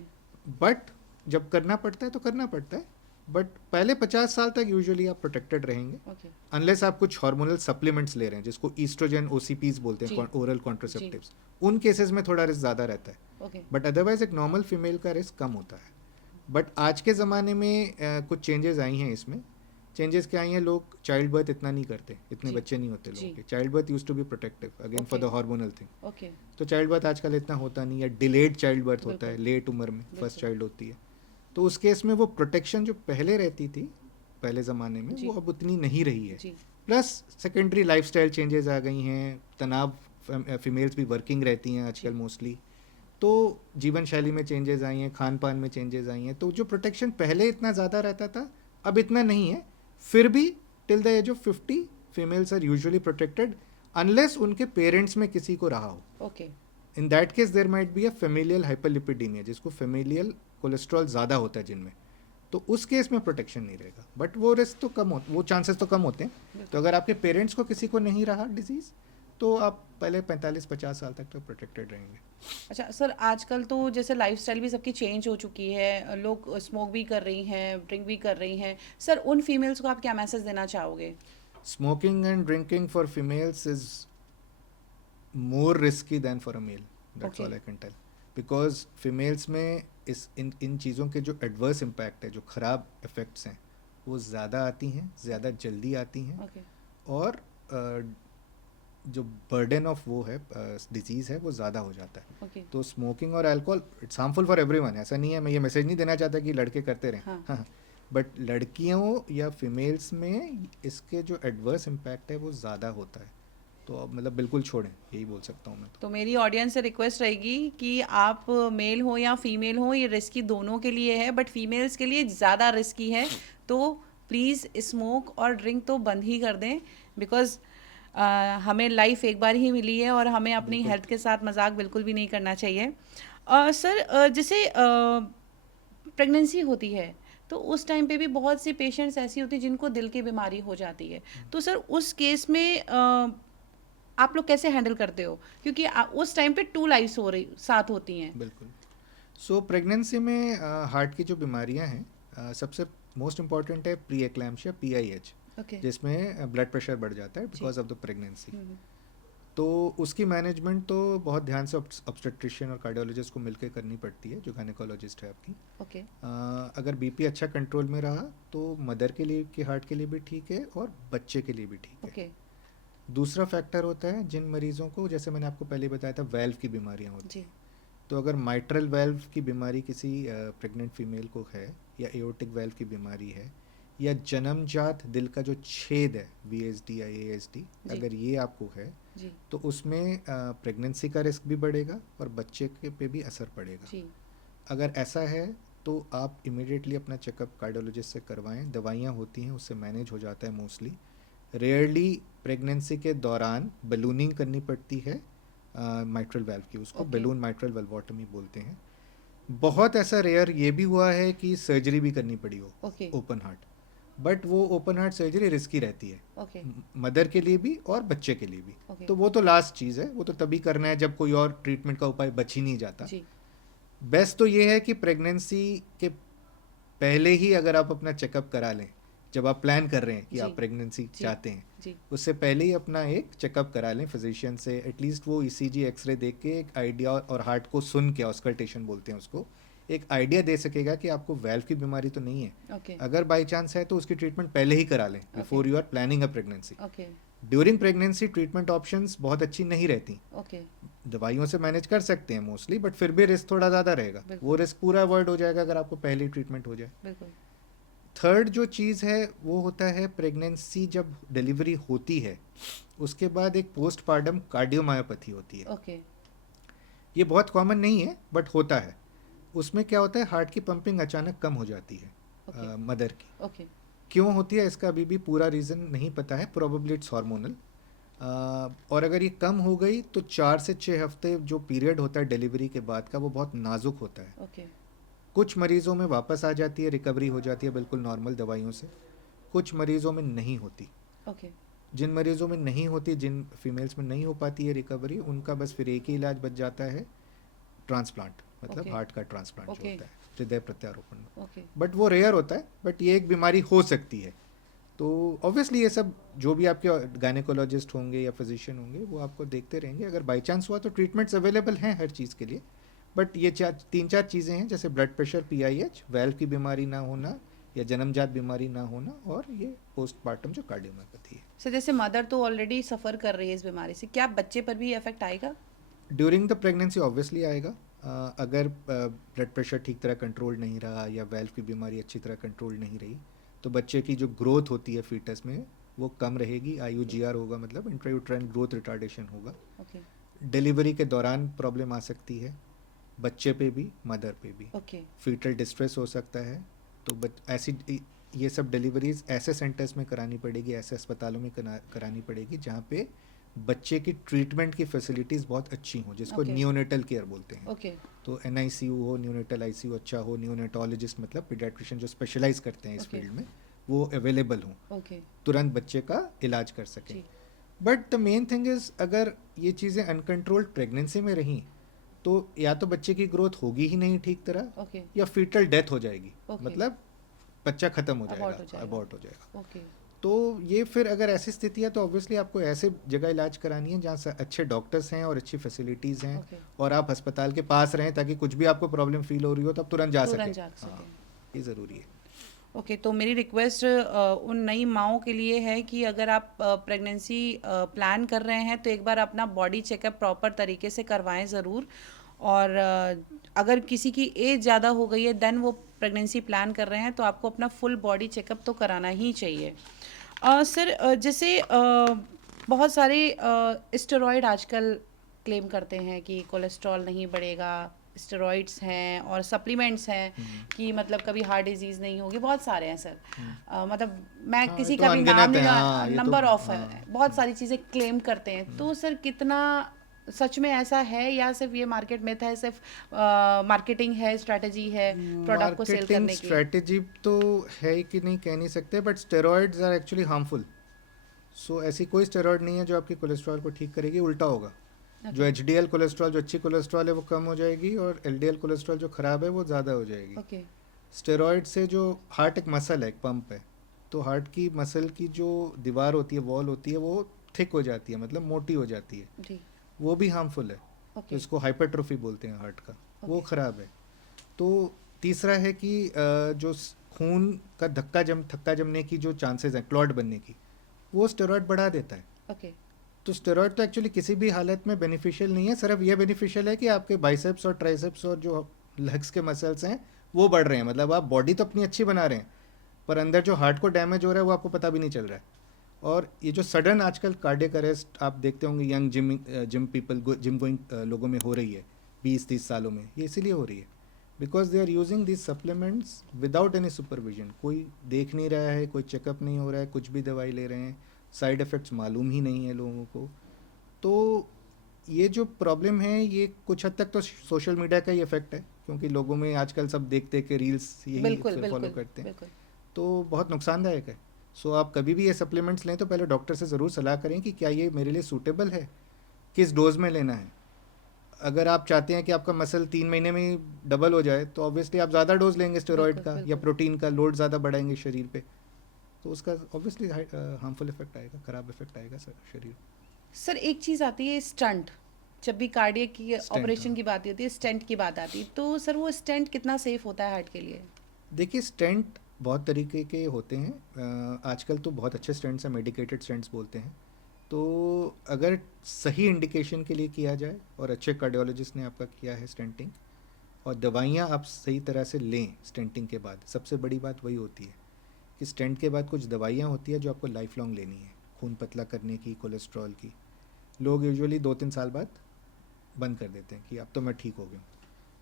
बट जब करना पड़ता है तो करना पड़ता है, बट पहले 50 साल तक यूजुअली आप प्रोटेक्टेड रहेंगे, ओके अनलेस आप कुछ हार्मोनल सप्लीमेंट्स ले रहे हैं जिसको ईस्ट्रोजन ओसीपीज बोलते जी। हैं, ओरल कॉन्ट्रासेप्टिव्स। उन केसेस में थोड़ा रिस्क ज़्यादा रहता है, ओके बट अदरवाइज एक नॉर्मल फीमेल का रिस्क कम होता है। बट आज के ज़माने में कुछ चेंजेस आई हैं इसमें। चेंजेस क्या आई हैं, लोग चाइल्ड बर्थ इतना नहीं करते, इतने जी। बच्चे नहीं होते लोगों जी। के। Child birth used to be protective again for the Okay. Hormonal thing. Okay तो चाइल्ड बर्थ आजकल इतना होता नहीं, या डिलेड चाइल्ड बर्थ होता है, बिल्कुल। लेट उम्र में फर्स्ट बिल्कुल। चाइल्ड होती है। तो उस केस में वो प्रोटेक्शन जो पहले रहती थी पहले ज़माने में, जी। वो अब उतनी नहीं रही है। जी प्लस सेकेंडरी लाइफस्टाइल चेंजेस आ गई हैं, तनाव, फीमेल्स भी वर्किंग रहती हैं आजकल जी। मोस्टली, तो जीवन शैली में चेंजेस आई हैं, खान पान में चेंजेस आई हैं, तो जो प्रोटेक्शन पहले इतना ज़्यादा रहता था अब इतना नहीं है। फिर भी till the age of 50 females are usually protected unless उनके पेरेंट्स में किसी को रहा हो। Okay in that case there might be a familial hyperlipidemia, जिसको फेमिलियल कोलेस्ट्रॉल ज़्यादा होता है जिनमें, तो उस केस में प्रोटेक्शन नहीं रहेगा। बट वो रिस्क तो कम हो, वो चांसेस तो कम होते हैं। तो अगर आपके पेरेंट्स को किसी को नहीं रहा डिजीज़, तो आप पहले 45-50 साल तक तो प्रोटेक्टेड रहेंगे। अच्छा सर, आजकल तो जैसे लाइफस्टाइल भी सबकी चेंज हो चुकी है, लोग स्मोक भी कर रही हैं, ड्रिंक भी कर रही हैं। सर उन फीमेल्स को आप क्या मैसेज देना चाहोगे? Smoking and drinking for females is more risky than for a male. That's Okay. all I can tell. Because females में इन चीज़ों के जो एडवर्स इम्पैक्ट है, जो ख़राब इफ़ेक्ट्स हैं, वो ज़्यादा आती हैं, ज़्यादा जल्दी आती हैं, ओके और जो बर्डन ऑफ वो है डिजीज़ है वो ज़्यादा हो जाता है। ओके तो स्मोकिंग और alcohol it's harmful for everyone. ऐसा नहीं है, मैं ये मैसेज नहीं देना चाहता कि लड़के करते रहें, हाँ बट लड़कियों या फीमेल्स में इसके जो एडवर्स इम्पैक्ट है वो ज़्यादा होता है। तो अब मतलब बिल्कुल छोड़ें, यही बोल सकता हूँ मैं तो। तो मेरी ऑडियंस से रिक्वेस्ट रहेगी कि आप मेल हो या फीमेल हो, ये रिस्की दोनों के लिए है, बट फीमेल्स के लिए ज़्यादा रिस्की है। तो प्लीज़ स्मोक और ड्रिंक तो बंद ही कर दें, बिकॉज हमें लाइफ एक बार ही मिली है और हमें अपनी बिल्कुल। हेल्थ के साथ मजाक बिल्कुल भी नहीं करना चाहिए। सर जैसे प्रेगनेंसी होती है तो उस टाइम पे भी बहुत सी पेशेंट्स ऐसी होती हैं जिनको दिल की बीमारी हो जाती है। तो सर उस केस में आप लोग कैसे हैंडल करते हो, क्योंकि उस टाइम पे टू लाइफ्स हो रही साथ होती हैं। बिल्कुल। सो प्रेगनेंसी में हार्ट की जो बीमारियां हैं, सबसे मोस्ट इम्पॉर्टेंट है प्री एक्लैम्शिया, PIH, ओके जिसमें ब्लड प्रेशर बढ़ जाता है जी। Because of the pregnancy. Hmm, तो उसकी मैनेजमेंट तो बहुत ध्यान से ऑब्स्टेट्रिशियन और कार्डियोलॉजिस्ट को मिलकर करनी पड़ती है, जो गायनेकोलॉजिस्ट है आपकी। ओके अगर BP अच्छा कंट्रोल में रहा तो मदर के लिए के हार्ट के लिए भी ठीक है और बच्चे के लिए भी ठीक है। ओके दूसरा फैक्टर होता है जिन मरीजों को, जैसे मैंने आपको पहले बताया था, वेल्व की बीमारियां होती हैं। जी तो अगर माइट्रल वेल्व की बीमारी किसी प्रेग्नेंट फीमेल को है, या एओर्टिक वेल्व की बीमारी है, या जन्मजात दिल का जो छेद है, VSD या ASD, जी। अगर ये आपको है, जी तो उसमें प्रेगनेंसी का रिस्क भी बढ़ेगा और बच्चे के पे भी असर पड़ेगा। जी अगर ऐसा है तो आप इमिडिएटली अपना चेकअप कार्डियोलॉजिस्ट से करवाएं। दवाइयाँ होती हैं, उससे मैनेज हो जाता है मोस्टली। रेयरली प्रेगनेंसी के दौरान बलूनिंग करनी पड़ती है माइट्रल वेल्व की, उसको Okay. बलून माइट्रल वेल्वोटमी बोलते हैं। बहुत ऐसा रेयर ये भी हुआ है कि सर्जरी भी करनी पड़ी हो ओके ओपन हार्ट, बट वो ओपन हार्ट सर्जरी रिस्की रहती है, ओके मदर के लिए भी और बच्चे के लिए भी। ओके तो वो तो लास्ट चीज़ है, वो तो तभी करना है जब कोई और ट्रीटमेंट का उपाय बच ही नहीं जाता। जी बेस्ट तो ये है कि प्रेगनेंसी के पहले ही अगर आप अपना चेकअप करा लें, जब आप प्लान कर रहे हैं कि जी। आप प्रेगनेंसी जी। चाहते हैं, जी उससे पहले ही अपना एक चेकअप करा लें फिजिशियन से। एटलीस्ट वो ECG एक्सरे देख के एक आइडिया, और हार्ट को सुन के, ऑस्कल्टेशन बोलते हैं उसको, एक आइडिया दे सकेगा कि आपको वेल्व की बीमारी तो नहीं है। ओके अगर बाई चांस है तो उसकी ट्रीटमेंट पहले ही करा लें before you are planning a pregnancy. Okay during pregnancy treatment options बहुत अच्छी नहीं रहती, ओके, दवाइयों से मैनेज कर सकते हैं मोस्टली, बट फिर भी रिस्क थोड़ा ज़्यादा रहेगा, वो बिल्कुल, रिस्क पूरा अवॉइड हो जाएगा अगर आपको पहले ट्रीटमेंट हो जाए। बिल्कुल, थर्ड जो चीज़ है वो होता है प्रेगनेंसी जब डिलीवरी होती है उसके बाद एक पोस्टपार्टम कार्डियोमायोपैथी होती है। ओके, ये बहुत कॉमन नहीं है बट होता है। उसमें क्या होता है, हार्ट की पंपिंग अचानक कम हो जाती है ओके, मदर की। ओके, क्यों होती है इसका अभी भी पूरा रीज़न नहीं पता है, प्रोबेबली इट्स हार्मोनल। और अगर ये कम हो गई तो 4 से 6 हफ्ते जो पीरियड होता है डिलीवरी के बाद का वो बहुत नाजुक होता है। ओके, कुछ मरीज़ों में वापस आ जाती है, रिकवरी हो जाती है बिल्कुल नॉर्मल दवाइयों से, कुछ मरीज़ों में नहीं होती। ओके, जिन मरीज़ों में नहीं होती, जिन फीमेल्स में नहीं हो पाती है रिकवरी, उनका बस फिर एक ही इलाज बच जाता है, ट्रांसप्लांट, मतलब ओके, हार्ट का ट्रांसप्लांट जो ओके, होता है हृदय प्रत्यारोपण में। ओके, बट वो रेयर होता है, बट ये एक बीमारी हो सकती है। तो ऑब्वियसली ये सब जो भी आपके गायनेकोलॉजिस्ट होंगे या फिजिशियन होंगे वो आपको देखते रहेंगे। अगर बाई चांस हुआ तो ट्रीटमेंट्स अवेलेबल हैं हर चीज़ के लिए, बट ये 3-4 चीज़ें हैं, जैसे ब्लड प्रेशर, पीआईएच, वेल्व की बीमारी ना होना या जन्मजात बीमारी ना होना, और ये पोस्टमार्टम जो कार्डियोमायोपैथी है। सर जैसे मदर तो ऑलरेडी सफ़र कर रही है इस बीमारी से, क्या बच्चे पर भी इफेक्ट आएगा? ड्यूरिंग द प्रेगनेंसी ऑब्वियसली आएगा। अगर ब्लड प्रेशर ठीक तरह कंट्रोल नहीं रहा या वेल्व की बीमारी अच्छी तरह कंट्रोल नहीं रही तो बच्चे की जो ग्रोथ होती है फीटस में वो कम रहेगी, IUGR होगा, मतलब इंट्रायूट्राइन ग्रोथ रिटार्डेशन होगा। ओके, डिलीवरी के दौरान प्रॉब्लम आ सकती है, बच्चे पे भी मदर पे भी। ओके, फीटल डिस्ट्रेस हो सकता है। तो ऐसी ये सब डिलीवरीज ऐसे सेंटर्स में करानी पड़ेगी, ऐसे अस्पतालों में करानी पड़ेगी जहाँ पे बच्चे की ट्रीटमेंट की फैसिलिटीज़ बहुत अच्छी हों, जिसको ओके, नियोनेटल केयर बोलते हैं। ओके, तो NICU हो, नियोनेटल ICU अच्छा हो, नियोनेटोलॉजिस्ट मतलब पीडियाट्रिशियन जो स्पेशलाइज करते हैं इस ओके, फील्ड में, वो अवेलेबल हों, ओके, तुरंत बच्चे का इलाज कर सकें। जी, but the main thing is, अगर ये चीज़ें अनकंट्रोल्ड प्रेगनेंसी में रहीं तो या तो बच्चे की ग्रोथ होगी ही नहीं ठीक तरह, ओके, या फीटल डेथ हो जाएगी, ओके, मतलब बच्चा ख़त्म हो अबॉर्ट जाएगा, हो जाएगा, अबॉर्ट हो जाएगा। ओके, तो ये फिर अगर ऐसी स्थिति है तो ऑब्वियसली आपको ऐसे जगह इलाज करानी है जहाँ से अच्छे डॉक्टर्स हैं और अच्छी फैसिलिटीज़ हैं, ओके, और आप अस्पताल के पास रहें ताकि कुछ भी आपको प्रॉब्लम फील हो रही हो तो आप तुरंत जा सकें। तुरंत जा हाँ, सकें। ये ज़रूरी है। ओके, तो मेरी रिक्वेस्ट उन नई माँओं के लिए है कि अगर आप प्रेगनेंसी प्लान कर रहे हैं तो एक बार अपना बॉडी चेकअप प्रॉपर तरीके से करवाएं ज़रूर। और अगर किसी की एज ज़्यादा हो गई है देन वो प्रेगनेंसी प्लान कर रहे हैं तो आपको अपना फुल बॉडी चेकअप तो कराना ही चाहिए। सर जैसे बहुत सारे स्टेरॉइड आजकल क्लेम करते हैं कि कोलेस्ट्रॉल नहीं बढ़ेगा, स्टेरॉइड्स हैं और सप्लीमेंट्स हैं हम्म, कि मतलब कभी हार्ट डिजीज़ नहीं होगी, बहुत सारे हैं सर। हम्म। मतलब मैं हाँ, ये किसी तो का भी नाम अनगिनत नहीं है, लूँ, हाँ ये तो, नंबर ऑफ है, हाँ। बहुत सारी चीज़ें क्लेम करते हैं। हम्म। तो सर कितना सच में ऐसा है या सिर्फ ये मार्केट में है, सिर्फ मार्केटिंग है, स्ट्रैटेजी है प्रोडक्ट को सेल मार्केटिंग करने की? स्ट्रेटेजी तो है कि नहीं कह नहीं सकते, but steroids are actually harmful. So ऐसी कोई स्टेरॉइड नहीं है जो आपकी कोलेस्ट्रॉल को ठीक करेगी, उल्टा होगा। जो ओके, HDL कोलेस्ट्रॉल, जो अच्छी कोलेस्ट्रॉल है वो कम हो जाएगी, और LDL कोलेस्ट्रॉल जो ख़राब है वो ज़्यादा हो जाएगी। ओके, स्टेरॉइड से जो हार्ट एक मसल है, एक पंप है, तो हार्ट की मसल की जो दीवार होती है, वॉल होती है, वो थिक हो जाती है, मतलब मोटी हो जाती है, जी, वो भी हार्मफुल है। तो ओके, इसको हाइपरट्रोफी बोलते हैं हार्ट का, वो ओके, ख़राब है। तो तीसरा है कि जो खून का थक्का जमने की जो चांसेस हैं, क्लॉट बनने की, वो स्टेरॉइड बढ़ा देता है। ओके, तो स्टेरॉइड तो एक्चुअली किसी भी हालत में बेनिफिशियल नहीं है, सिर्फ ये बेनिफिशियल है कि आपके बाइसेप्स और ट्राइसेप्स और जो लेग्स के मसल्स हैं वो बढ़ रहे हैं, मतलब आप बॉडी तो अपनी अच्छी बना रहे हैं, पर अंदर जो हार्ट को डैमेज हो रहा है वो आपको पता भी नहीं चल रहा है। और ये जो सडन आजकल कार्डियक अरेस्ट आप देखते होंगे young gym people, gym going लोगों में हो रही है 20-30 सालों में, ये इसीलिए हो रही है because they are using this supplements without any supervision. कोई देख नहीं रहा है, कोई चेकअप नहीं हो रहा है, कुछ भी दवाई ले रहे हैं, साइड इफ़ेक्ट्स मालूम ही नहीं है लोगों को। तो ये जो प्रॉब्लम है ये कुछ हद तक तो सोशल मीडिया का ही इफेक्ट है, क्योंकि लोगों में आजकल सब देखते के रील्स यही बिल्कुल, फॉलो बिल्कुल, करते हैं, बिल्कुल। तो बहुत नुकसानदायक है। सो आप कभी भी ये सप्लीमेंट्स लें तो पहले डॉक्टर से ज़रूर सलाह करें कि क्या ये मेरे लिए सूटेबल है, किस डोज में लेना है। अगर आप चाहते हैं कि आपका मसल 3 महीने में डबल हो जाए तो ऑब्वियसली आप ज़्यादा डोज लेंगे स्टेरॉइड बिल्कुल, का या बिल्कुल। प्रोटीन का, लोड ज़्यादा बढ़ाएंगे शरीर पे, तो उसका ऑब्वियसली हार्मफुल इफेक्ट आएगा, ख़राब इफेक्ट आएगा शरीर। सर एक चीज़ आती है स्टंट, जब भी कार्डियक की स्टेंट, ऑपरेशन हाँ। की बात होती है, स्टेंट की बात आती है, तो सर वो स्टेंट कितना सेफ होता है हार्ट के लिए? देखिए स्टेंट बहुत तरीके के होते हैं, आजकल तो बहुत अच्छे स्टेंट्स हैं, मेडिकेटेड स्टेंट्स बोलते हैं। तो अगर सही इंडिकेशन के लिए किया जाए और अच्छे कार्डियोलॉजिस्ट ने आपका किया है स्टेंटिंग, और दवाइयाँ आप सही तरह से लें स्टेंटिंग के बाद, सबसे बड़ी बात वही होती है कि स्टेंट के बाद कुछ दवाइयाँ होती है जो आपको लाइफ लॉन्ग लेनी है, खून पतला करने की, कोलेस्ट्रॉल की। लोग यूजुअली 2-3 साल बाद बंद कर देते हैं कि अब तो मैं ठीक हो गया हूँ।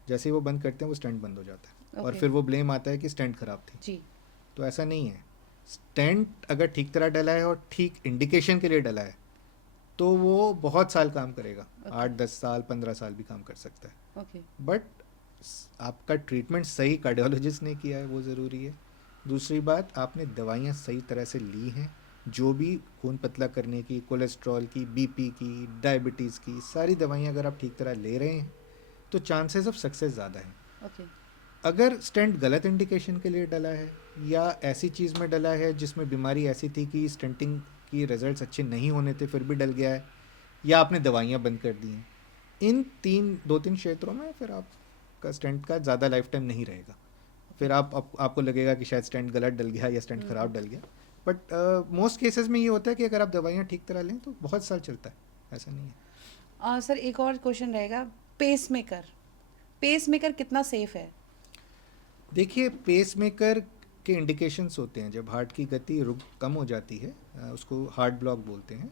जैसे ही वो बंद करते हैं वो स्टेंट बंद हो जाता है और ओके। फिर वो ब्लेम आता है कि स्टेंट खराब थी। जी। तो ऐसा नहीं है। स्टेंट अगर ठीक तरह डला है और ठीक इंडिकेशन के लिए डला है तो वो बहुत साल काम करेगा, ओके। 8-10 साल 15 साल भी काम कर सकता है। ओके। बट आपका ट्रीटमेंट सही कार्डियोलॉजिस्ट ने किया है वो ज़रूरी है। दूसरी बात, आपने दवाइयाँ सही तरह से ली हैं, जो भी खून पतला करने की, कोलेस्ट्रॉल की, बीपी की, डायबिटीज़ की, सारी दवाइयाँ अगर आप ठीक तरह ले रहे हैं तो चांसेस ऑफ सक्सेस ज़्यादा हैं। ओके। अगर स्टेंट गलत इंडिकेशन के लिए डला है या ऐसी चीज़ में डला है जिसमें बीमारी ऐसी थी कि स्टेंटिंग की रिजल्ट्स अच्छे नहीं होने थे फिर भी डल गया है, या आपने दवाइयाँ बंद कर दी हैं, इन 2-3 क्षेत्रों में फिर आपका स्टेंट का ज़्यादा लाइफ टाइम नहीं रहेगा। फिर आपको लगेगा कि शायद स्टेंट गलत डल गया या स्टेंट खराब डल गया। बट मोस्ट केसेस में ये होता है कि अगर आप दवाइयाँ ठीक तरह लें तो बहुत साल चलता है, ऐसा नहीं है। सर एक और क्वेश्चन रहेगा, पेसमेकर। पेसमेकर कितना सेफ है? देखिए, पेसमेकर के इंडिकेशंस होते हैं जब हार्ट की गति रुक कम हो जाती है, उसको हार्ट ब्लॉक बोलते हैं,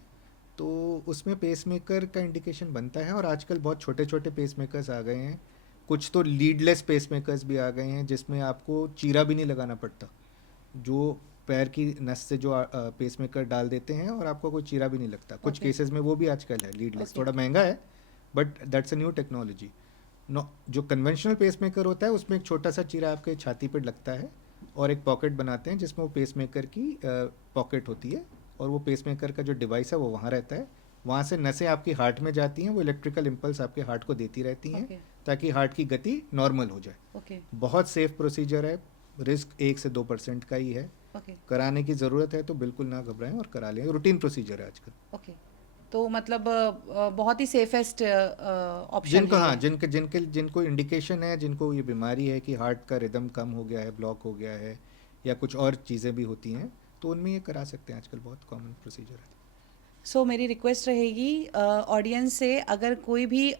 तो उसमें पेसमेकर का इंडिकेशन बनता है। और आजकल बहुत छोटे छोटे पेसमेकर्स आ गए हैं, कुछ तो लीडलेस पेसमेकर्स भी आ गए हैं जिसमें आपको चीरा भी नहीं लगाना पड़ता, जो पैर की नस से जो पेसमेकर डाल देते हैं और आपको कोई चीरा भी नहीं लगता। कुछ ओके। केसेस में वो भी आजकल है लीडलेस, ओके। थोड़ा महंगा है but that's a new technology. No, जो कन्वेंशनल पेसमेकर होता है उसमें एक छोटा सा चीरा आपके छाती पर लगता है और एक पॉकेट बनाते हैं जिसमें वो पेसमेकर की पॉकेट होती है, और वो पेसमेकर का जो डिवाइस है वो वहाँ रहता है। वहाँ से नसें आपकी हार्ट में जाती हैं, वो इलेक्ट्रिकल इम्पल्स आपके हार्ट को देती रहती हैं ओके। ताकि हार्ट की गति नॉर्मल हो जाए। ओके। बहुत सेफ प्रोसीजर है, रिस्क 1 से 2% का ही है। ओके। कराने की ज़रूरत है तो बिल्कुल ना घबराएं और करा लें, रूटीन प्रोसीजर है आजकल। ओके। तो मतलब बहुत ही सेफेस्ट ऑप्शन जिनको, है हाँ, ये। जिनको इंडिकेशन है, जिनको ये बीमारी है कि हार्ट का रिदम कम हो गया है, ब्लॉक हो गया है, या कुछ और चीज़ें भी होती हैं, तो उनमें ये करा सकते हैं, आजकल बहुत कॉमन प्रोसीजर है। सो मेरी रिक्वेस्ट रहेगी ऑडियंस से, अगर कोई भी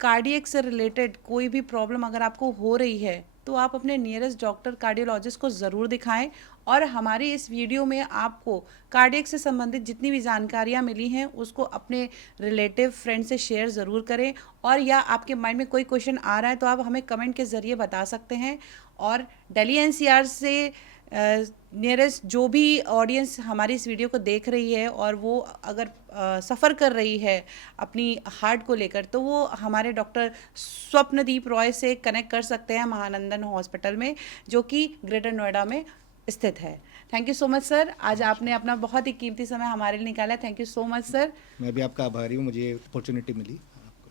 कार्डियक से रिलेटेड कोई भी प्रॉब्लम अगर आपको हो रही है तो आप अपने नियरेस्ट डॉक्टर कार्डियोलॉजिस्ट को ज़रूर दिखाएं। और हमारी इस वीडियो में आपको कार्डियक से संबंधित जितनी भी जानकारियाँ मिली हैं उसको अपने रिलेटिव फ्रेंड से शेयर ज़रूर करें। और या आपके माइंड में कोई क्वेश्चन आ रहा है तो आप हमें कमेंट के ज़रिए बता सकते हैं। और दिल्ली एनसीआर से नियरेस्ट जो भी ऑडियंस हमारी इस वीडियो को देख रही है और वो अगर सफ़र कर रही है अपनी हार्ट को लेकर, तो वो हमारे डॉक्टर स्वप्नदीप रॉय से कनेक्ट कर सकते हैं महानंदन हॉस्पिटल में, जो कि ग्रेटर नोएडा में स्थित है। Thank you so much sir, आज आपने अपना बहुत ही कीमती समय हमारे लिए निकाला। Thank you so much sir. मैं भी आपका आभारी हूँ, मुझे ये अपॉर्चुनिटी मिली।